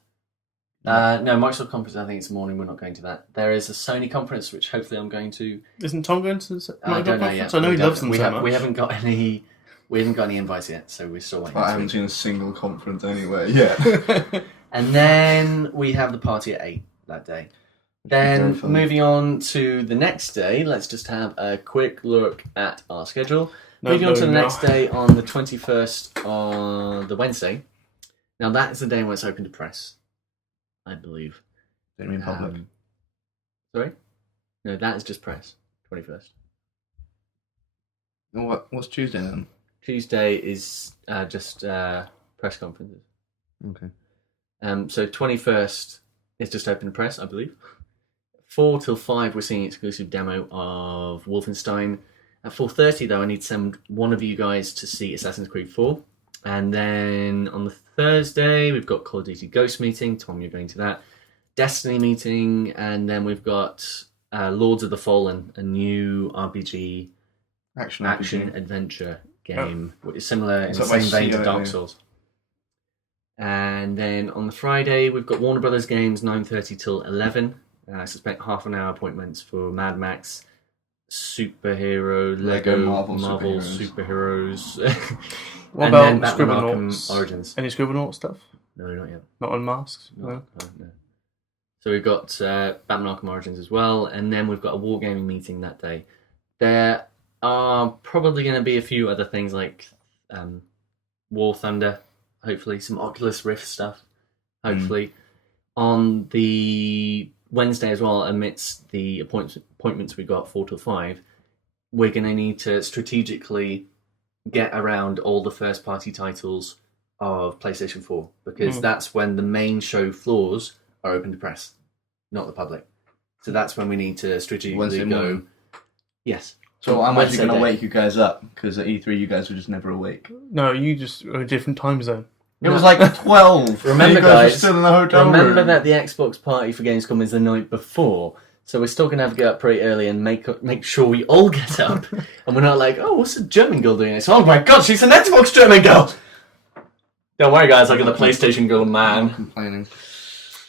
no, Microsoft conference, I think it's the morning, we're not going to that. There is a Sony conference, which hopefully I'm going to... Isn't Tom going to the I don't know yet. I know We he loves don't- them so much. We haven't got any invites yet, so we're still waiting. But I haven't seen a single conference anywhere yet. And then we have the party at 8 that day. Then very fun. moving on to the next day, let's just have a quick look at our schedule. Moving on to the next day on the 21st on the Wednesday. Now that is the day when it's open to press, I believe. Don't mean public. Sorry? No, that is just press. 21st. What's Tuesday then? Tuesday is just press conferences. Okay. So 21st is just open to press, I believe. 4 till 5 we're seeing an exclusive demo of Wolfenstein. At 4:30 though I need to send one of you guys to see Assassin's Creed 4. And then on the Thursday we've got Call of Duty Ghost meeting. Tom, you're going to that. Destiny meeting, and then we've got Lords of the Fallen, a new RPG Action adventure game, which is similar in Is the that by same vein to CIO? Dark Souls. And then on the Friday, we've got Warner Brothers games, 9:30 till 11. I suspect half an hour appointments for Mad Max, superhero, Lego Marvel superheroes. What and about then Batman Arkham Scribblenauts? Origins. Any Scribblenaut stuff? No, not yet. Not on masks? No. So we've got Batman Arkham Origins as well, and then we've got a wargaming meeting that day. There are probably going to be a few other things like War Thunder, hopefully, some Oculus Rift stuff, hopefully. On the Wednesday as well, amidst the appointments we got 4 till 5, we're going to need to strategically get around all the first-party titles of PlayStation 4, because that's when the main show floors are open to press, not the public. So that's when we need to strategically Wednesday go. morning. Yes. So I'm actually going to Wednesday. wake you guys up, because at E3 you guys were just never awake. No, you just are a different time zone. It was like 12. Remember, you guys were guys, still in the hotel remember room. that the Xbox party for Gamescom is the night before. So we're still going to have to get up pretty early and make sure we all get up. And we're not like, oh, what's the German girl doing this? Oh my god, she's an Xbox German girl! Don't worry, guys, I got the PlayStation girl, man. Complaining.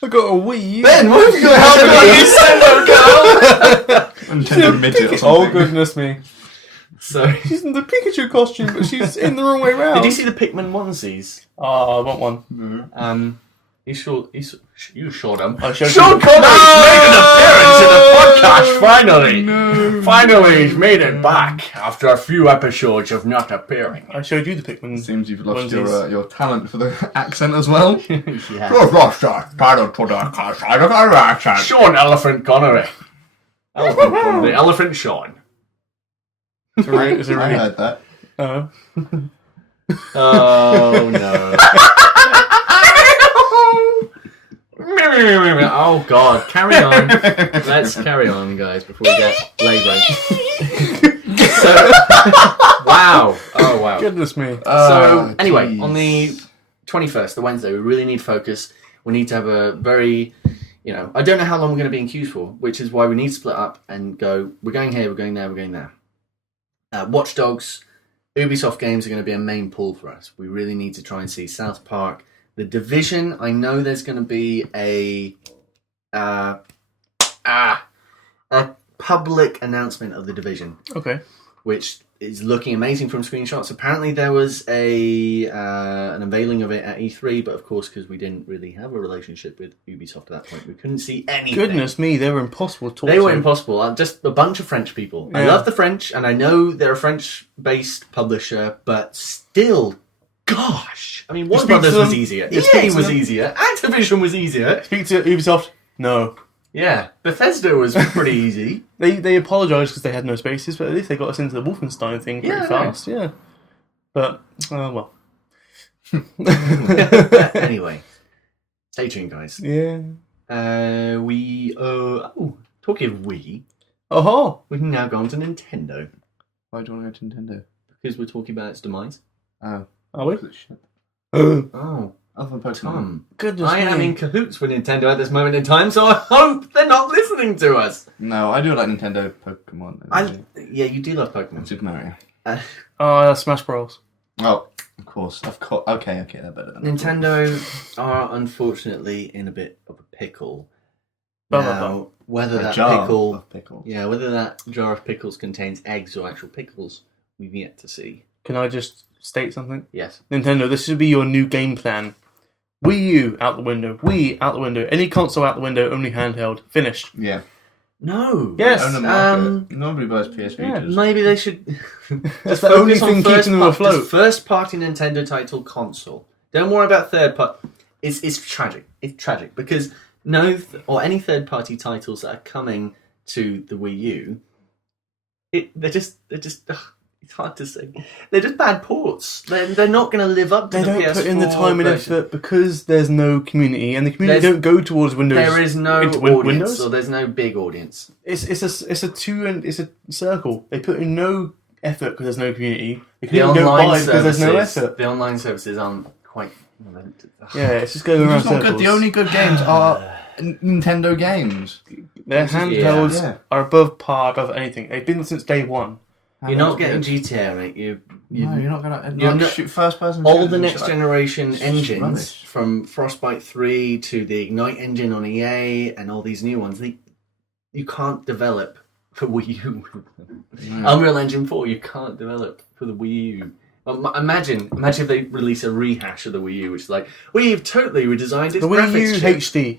I got a Wii. Ben, what have you got? Nintendo midget or something. Oh, goodness me. So, She's in the Pikachu costume, but she's in the wrong way round. did you see the Pikmin onesies? Oh, I want one. You showed him. I showed Sean you. Connery's made an appearance in the podcast, finally! No. Finally, he's made it back after a few episodes of not appearing. I showed you the Pikmin. Seems you've lost onesies. your talent for the accent as well. Yeah. You've lost your talent for the accent. Sean Elephant Connery. Elephant Connery. Elephant Sean. Is it really? I heard that. Oh. Oh, no. Oh god, carry on. Let's carry on, guys, before we get laid So, wow. Oh wow. Goodness me. So anyway, geez. on the 21st, the Wednesday, we really need focus. We need to have a very, I don't know how long we're going to be in queues for, which is why we need to split up and go, we're going here, we're going there, we're going there. Watch Dogs, Ubisoft games are going to be a main pull for us. We really need to try and see South Park. The Division, I know there's going to be a public announcement of The Division, Okay. which is looking amazing from screenshots. Apparently there was an unveiling of it at E3, but of course, because we didn't really have a relationship with Ubisoft at that point, we couldn't see anything. Goodness me, they were impossible to talk They were to. impossible. Just a bunch of French people. I Yeah. love the French, and I know they're a French-based publisher, but still, gosh. I mean, Warner speak to Brothers them? was easier. You speak EA to was them? easier. Activision was easier. Speak to Ubisoft? No. Yeah. Bethesda was pretty easy. They apologised because they had no spaces, but at least they got us into the Wolfenstein thing pretty Yeah, fast. Yeah. But, well. Anyway, stay tuned, guys. Yeah. Talking of Wii, Oh, we can now go on to Nintendo, Why do you want to go to Nintendo? because we're talking about its demise. Oh. are we? Shit. Oh, Other than Pokemon. Tom. Goodness I am me. in cahoots with Nintendo at this moment in time, so I hope they're not listening to us. No, I do like Nintendo Pokemon. Yeah, you do love Pokemon. Super Mario. Oh, that's Smash Bros. Oh, of course. Okay, they're better than Nintendo are unfortunately in a bit of a pickle. Blah, Now, blah, blah. whether a that jar pickle, of pickles. whether that jar of pickles contains eggs or actual pickles, we've yet to see. Can I just state something? Yes. Nintendo, this should be your new game plan. Wii U out the window. Wii out the window. Any console out the window, only handheld. Finished. Yeah. No. Yes. Own the market. Nobody buys PS Yeah, Vitas. maybe they should. That's the only thing keeping them afloat. First party Nintendo title console. Don't worry about third party. It's tragic. It's tragic because any third party titles that are coming to the Wii U, they're just. It's hard to say. They're just bad ports. They're not going to live up to They the don't PS4 put in the time and version. effort because there's no community, and the community There's- don't go towards Windows. There is no into audience, Windows. or there's no big audience. It's a circle. They put in no effort because there's no community. The The community don't online buy because there's no services, effort. the online services aren't quite. Yeah, it's just going around It's not circles. good. The only good games are Nintendo games. Their handhelds Yeah. are above par, above anything. They've been since day one. You're not getting GTA, mate. No, you're not gonna. You're Like, not- shoot first person. All shooters the and next shit like- generation It's engines, rubbish. from Frostbite 3 to the Ignite engine on EA and all these new ones, you can't develop for Wii U. Unreal Engine 4, you can't develop for the Wii U. Imagine if they release a rehash of the Wii U, which is like, we've totally redesigned its The Wii graphics U chip. HD.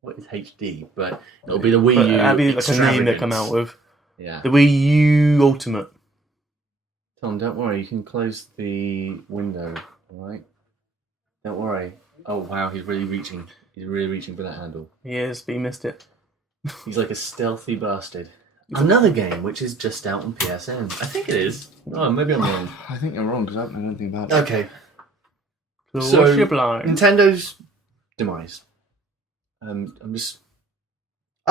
What is HD? But it'll be the Wii But U. that'd be like a name they extravagance. come out with. Yeah. The Wii U Ultimate. Tom, don't worry. You can close the window. All right. Don't worry. Oh wow, he's really reaching. He's really reaching for that handle. Yes, but you missed it. He's like a stealthy bastard. Another game which is just out on PSN. I think it is. Oh, maybe I'm wrong. I think you're wrong because I don't know anything about it. Okay. Close So, your blind. Nintendo's demise. I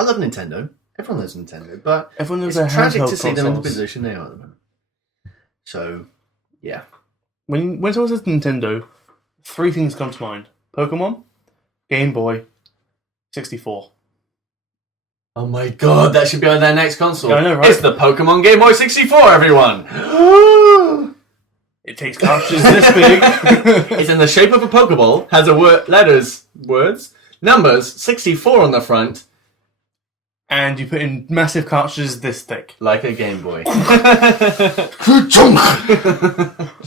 love Nintendo. Everyone loves Nintendo, but Everyone loves it's their tragic handheld to see them in the consoles. position they are at the moment. So, yeah. When someone says Nintendo, 3 things come to mind: Pokemon, Game Boy, 64. Oh my god, that should be on their next console. Yeah, I know, right? It's the Pokemon Game Boy 64, everyone! It takes cartridges this big. It's in the shape of a Pokeball, has a words, numbers, 64 on the front. And you put in massive cartridges this thick. Like a Game Boy. Just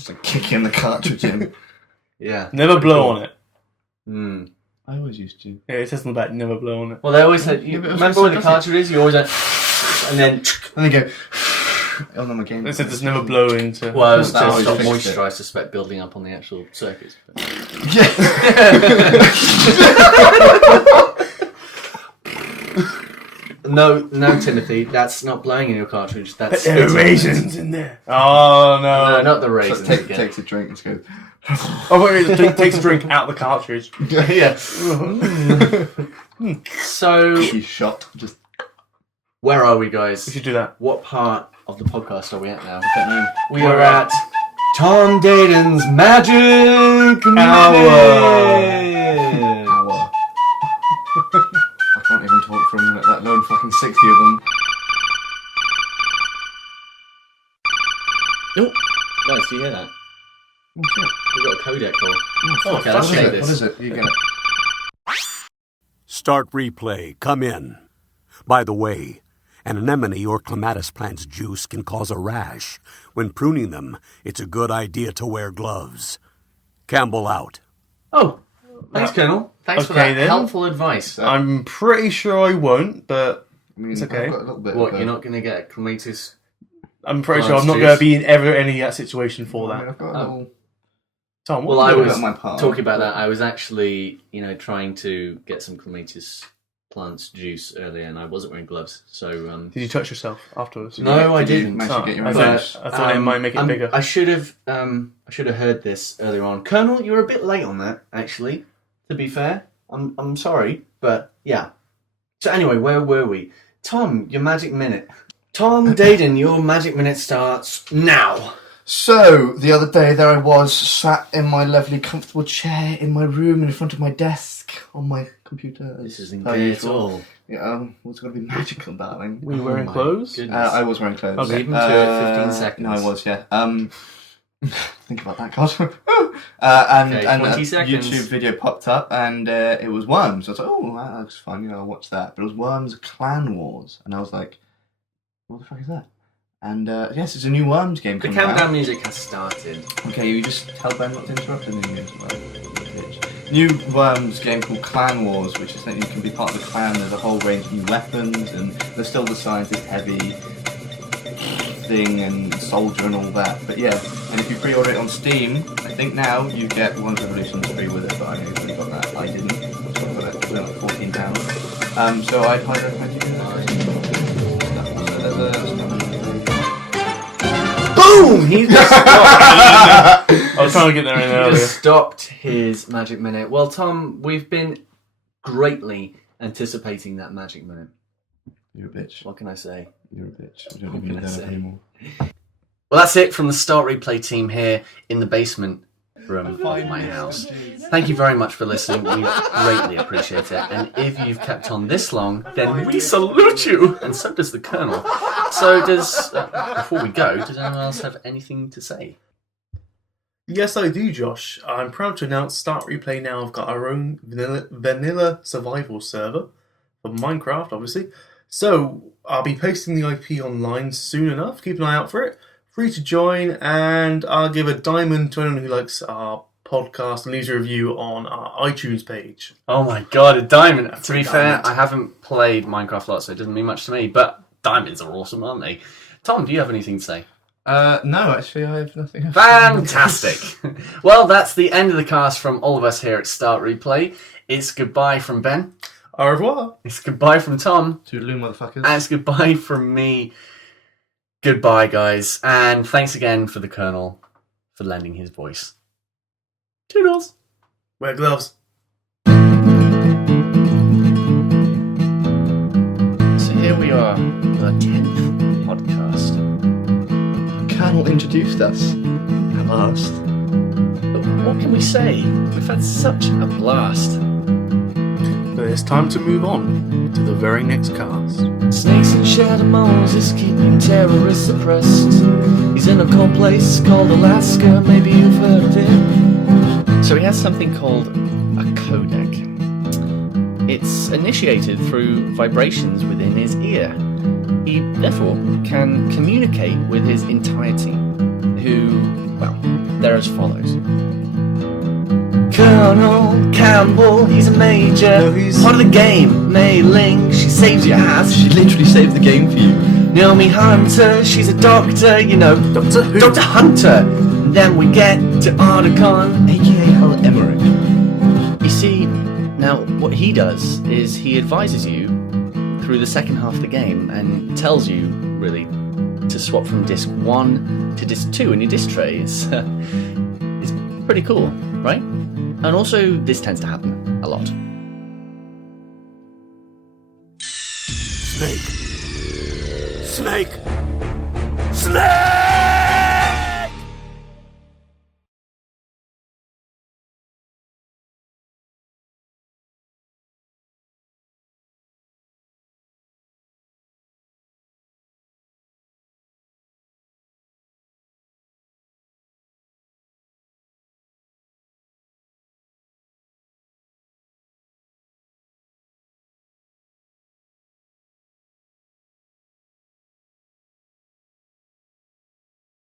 like kicking the cartridge in. Yeah. Never blow on it. I always used to. Yeah, it says on the back, never blow on it. Well, they always said, Yeah, but it was remember so with the classic. cartridges, you always went, and then, And they go. On my game. It said there's never blow into. well, it was That to always stop fixed moisture, it. I suspect, building up on the actual circuits. No, Timothy, that's not blowing in your cartridge. That's There are spitting. raisins in there. Oh no! No, not the So raisins it again. takes a drink and just goes. Oh wait, it takes a drink out the cartridge. Yeah. So, He's shot. Just where are we, guys? We should do that. What part of the podcast are we at now? don't know. We are at Tom Daden's Magic Hour. Minute. Hour. I can't even talk for a minute, let alone fucking 60 of them. Oh, guys, do you hear that? Oh shit. We've got a codec call. Oh, Okay, I'll say this. What is it? You get it. Start replay. Come in. By the way, an anemone or clematis plant's juice can cause a rash. When pruning them, it's a good idea to wear gloves. Campbell out. Oh, thanks, Colonel. Thanks for Okay, that then. helpful advice. I'm pretty sure I won't, but I mean, it's okay. I've got a little bit What, of you're not going to get clematis? I'm pretty sure Plants I'm not juice. going to be in ever any of that situation for I mean, that. I've got a little. Tom, Well, what I are you was doing? my part. talking about that. I was actually, trying to get some clematis plants juice earlier, and I wasn't wearing gloves. So, Did you touch yourself afterwards? no, I Did you didn't. manage to get your I own thought, juice? I thought it might make it bigger. I should have heard this earlier on. Colonel, you were a bit late on that, actually. To be fair, I'm sorry, but yeah. So anyway, where were we? Tom, your magic minute. Tom Daden, your magic minute starts now. So, the other day there I was, sat in my lovely comfortable chair in my room in front of my desk on my computer. This as isn't per gay at usual. all. Yeah, it's got to be magical, darling. Were you wearing my clothes? goodness. I was wearing clothes. Okay. Leave him to it, 15 seconds. No, I was, yeah. Think about that, God. And, Okay, and 20 a seconds. YouTube video popped up, and it was Worms. I was like, oh, that looks fun, I'll watch that. But it was Worms Clan Wars, and I was like, what the fuck is that? And yes, it's a new Worms game The coming out. countdown music has started. Okay, you just tell Ben not to interrupt him. Bitch. New Worms game called Clan Wars, which is that you can be part of the clan. There's a whole range of new weapons, and there's still the scientist-heavy thing and soldier and all that. But yeah, and if you pre-order it on Steam, I think now you get Worms Revolution free with it. But I know you've already got that. I didn't, so I got it for like £14. So I highly recommend you do that. Boom! He just stopped. I was trying to get there in He earlier. just stopped his magic minute. Well, Tom, we've been greatly anticipating that magic minute. You're a bitch. What can I say? You're a bitch. We don't What even can need I that say? anymore. Well, that's it from the Start Replay team here in the basement room of my house. Thank you very much for listening. We greatly appreciate it. And if you've kept on this long, then we salute you, and so does the Colonel. So before we go, does anyone else have anything to say? Yes, I do, Josh. I'm proud to announce Start Replay now have got our own vanilla survival server for Minecraft, obviously. So I'll be posting the IP online soon enough. Keep an eye out for it. Free to join, and I'll give a diamond to anyone who likes our podcast and leaves a review on our iTunes page. Oh my god, a diamond! To be fair, I haven't played Minecraft a lot, so it doesn't mean much to me, but diamonds are awesome, aren't they? Tom, do you have anything to say? No, actually, I have nothing. Fantastic! Well, that's the end of the cast from all of us here at Start Replay. It's goodbye from Ben. Au revoir. It's goodbye from Tom. Toodaloo, motherfuckers. And it's goodbye from me. Goodbye, guys. And thanks again for the Colonel for lending his voice. Toodles! Wear gloves. So here we are our 10th podcast. Colonel introduced us. At last. But what can we say? We've had such a blast. But it's time to move on to the very next cast. Snakes and shadow Moses keeping terrorists suppressed. He's in a cold place called Alaska, maybe you've heard of it. So he has something called a codec. It's initiated through vibrations within his ear. He therefore can communicate with his entire team, who, well, they're as follows. Colonel Campbell, he's a major. No, he's part of the game. Mei Ling, she saves your ass. She literally saved the game for you. Naomi Hunter, she's a doctor, you know. Doctor who? Dr. Hunter. And then we get to Articon, A.K.A. Hal Emmerich. You see, now what he does is he advises you through the second half of the game and tells you, really, to swap from disc 1 to disc 2 in your disc tray. It's pretty cool, right? And also, this tends to happen a lot. Snake! Snake! Snake!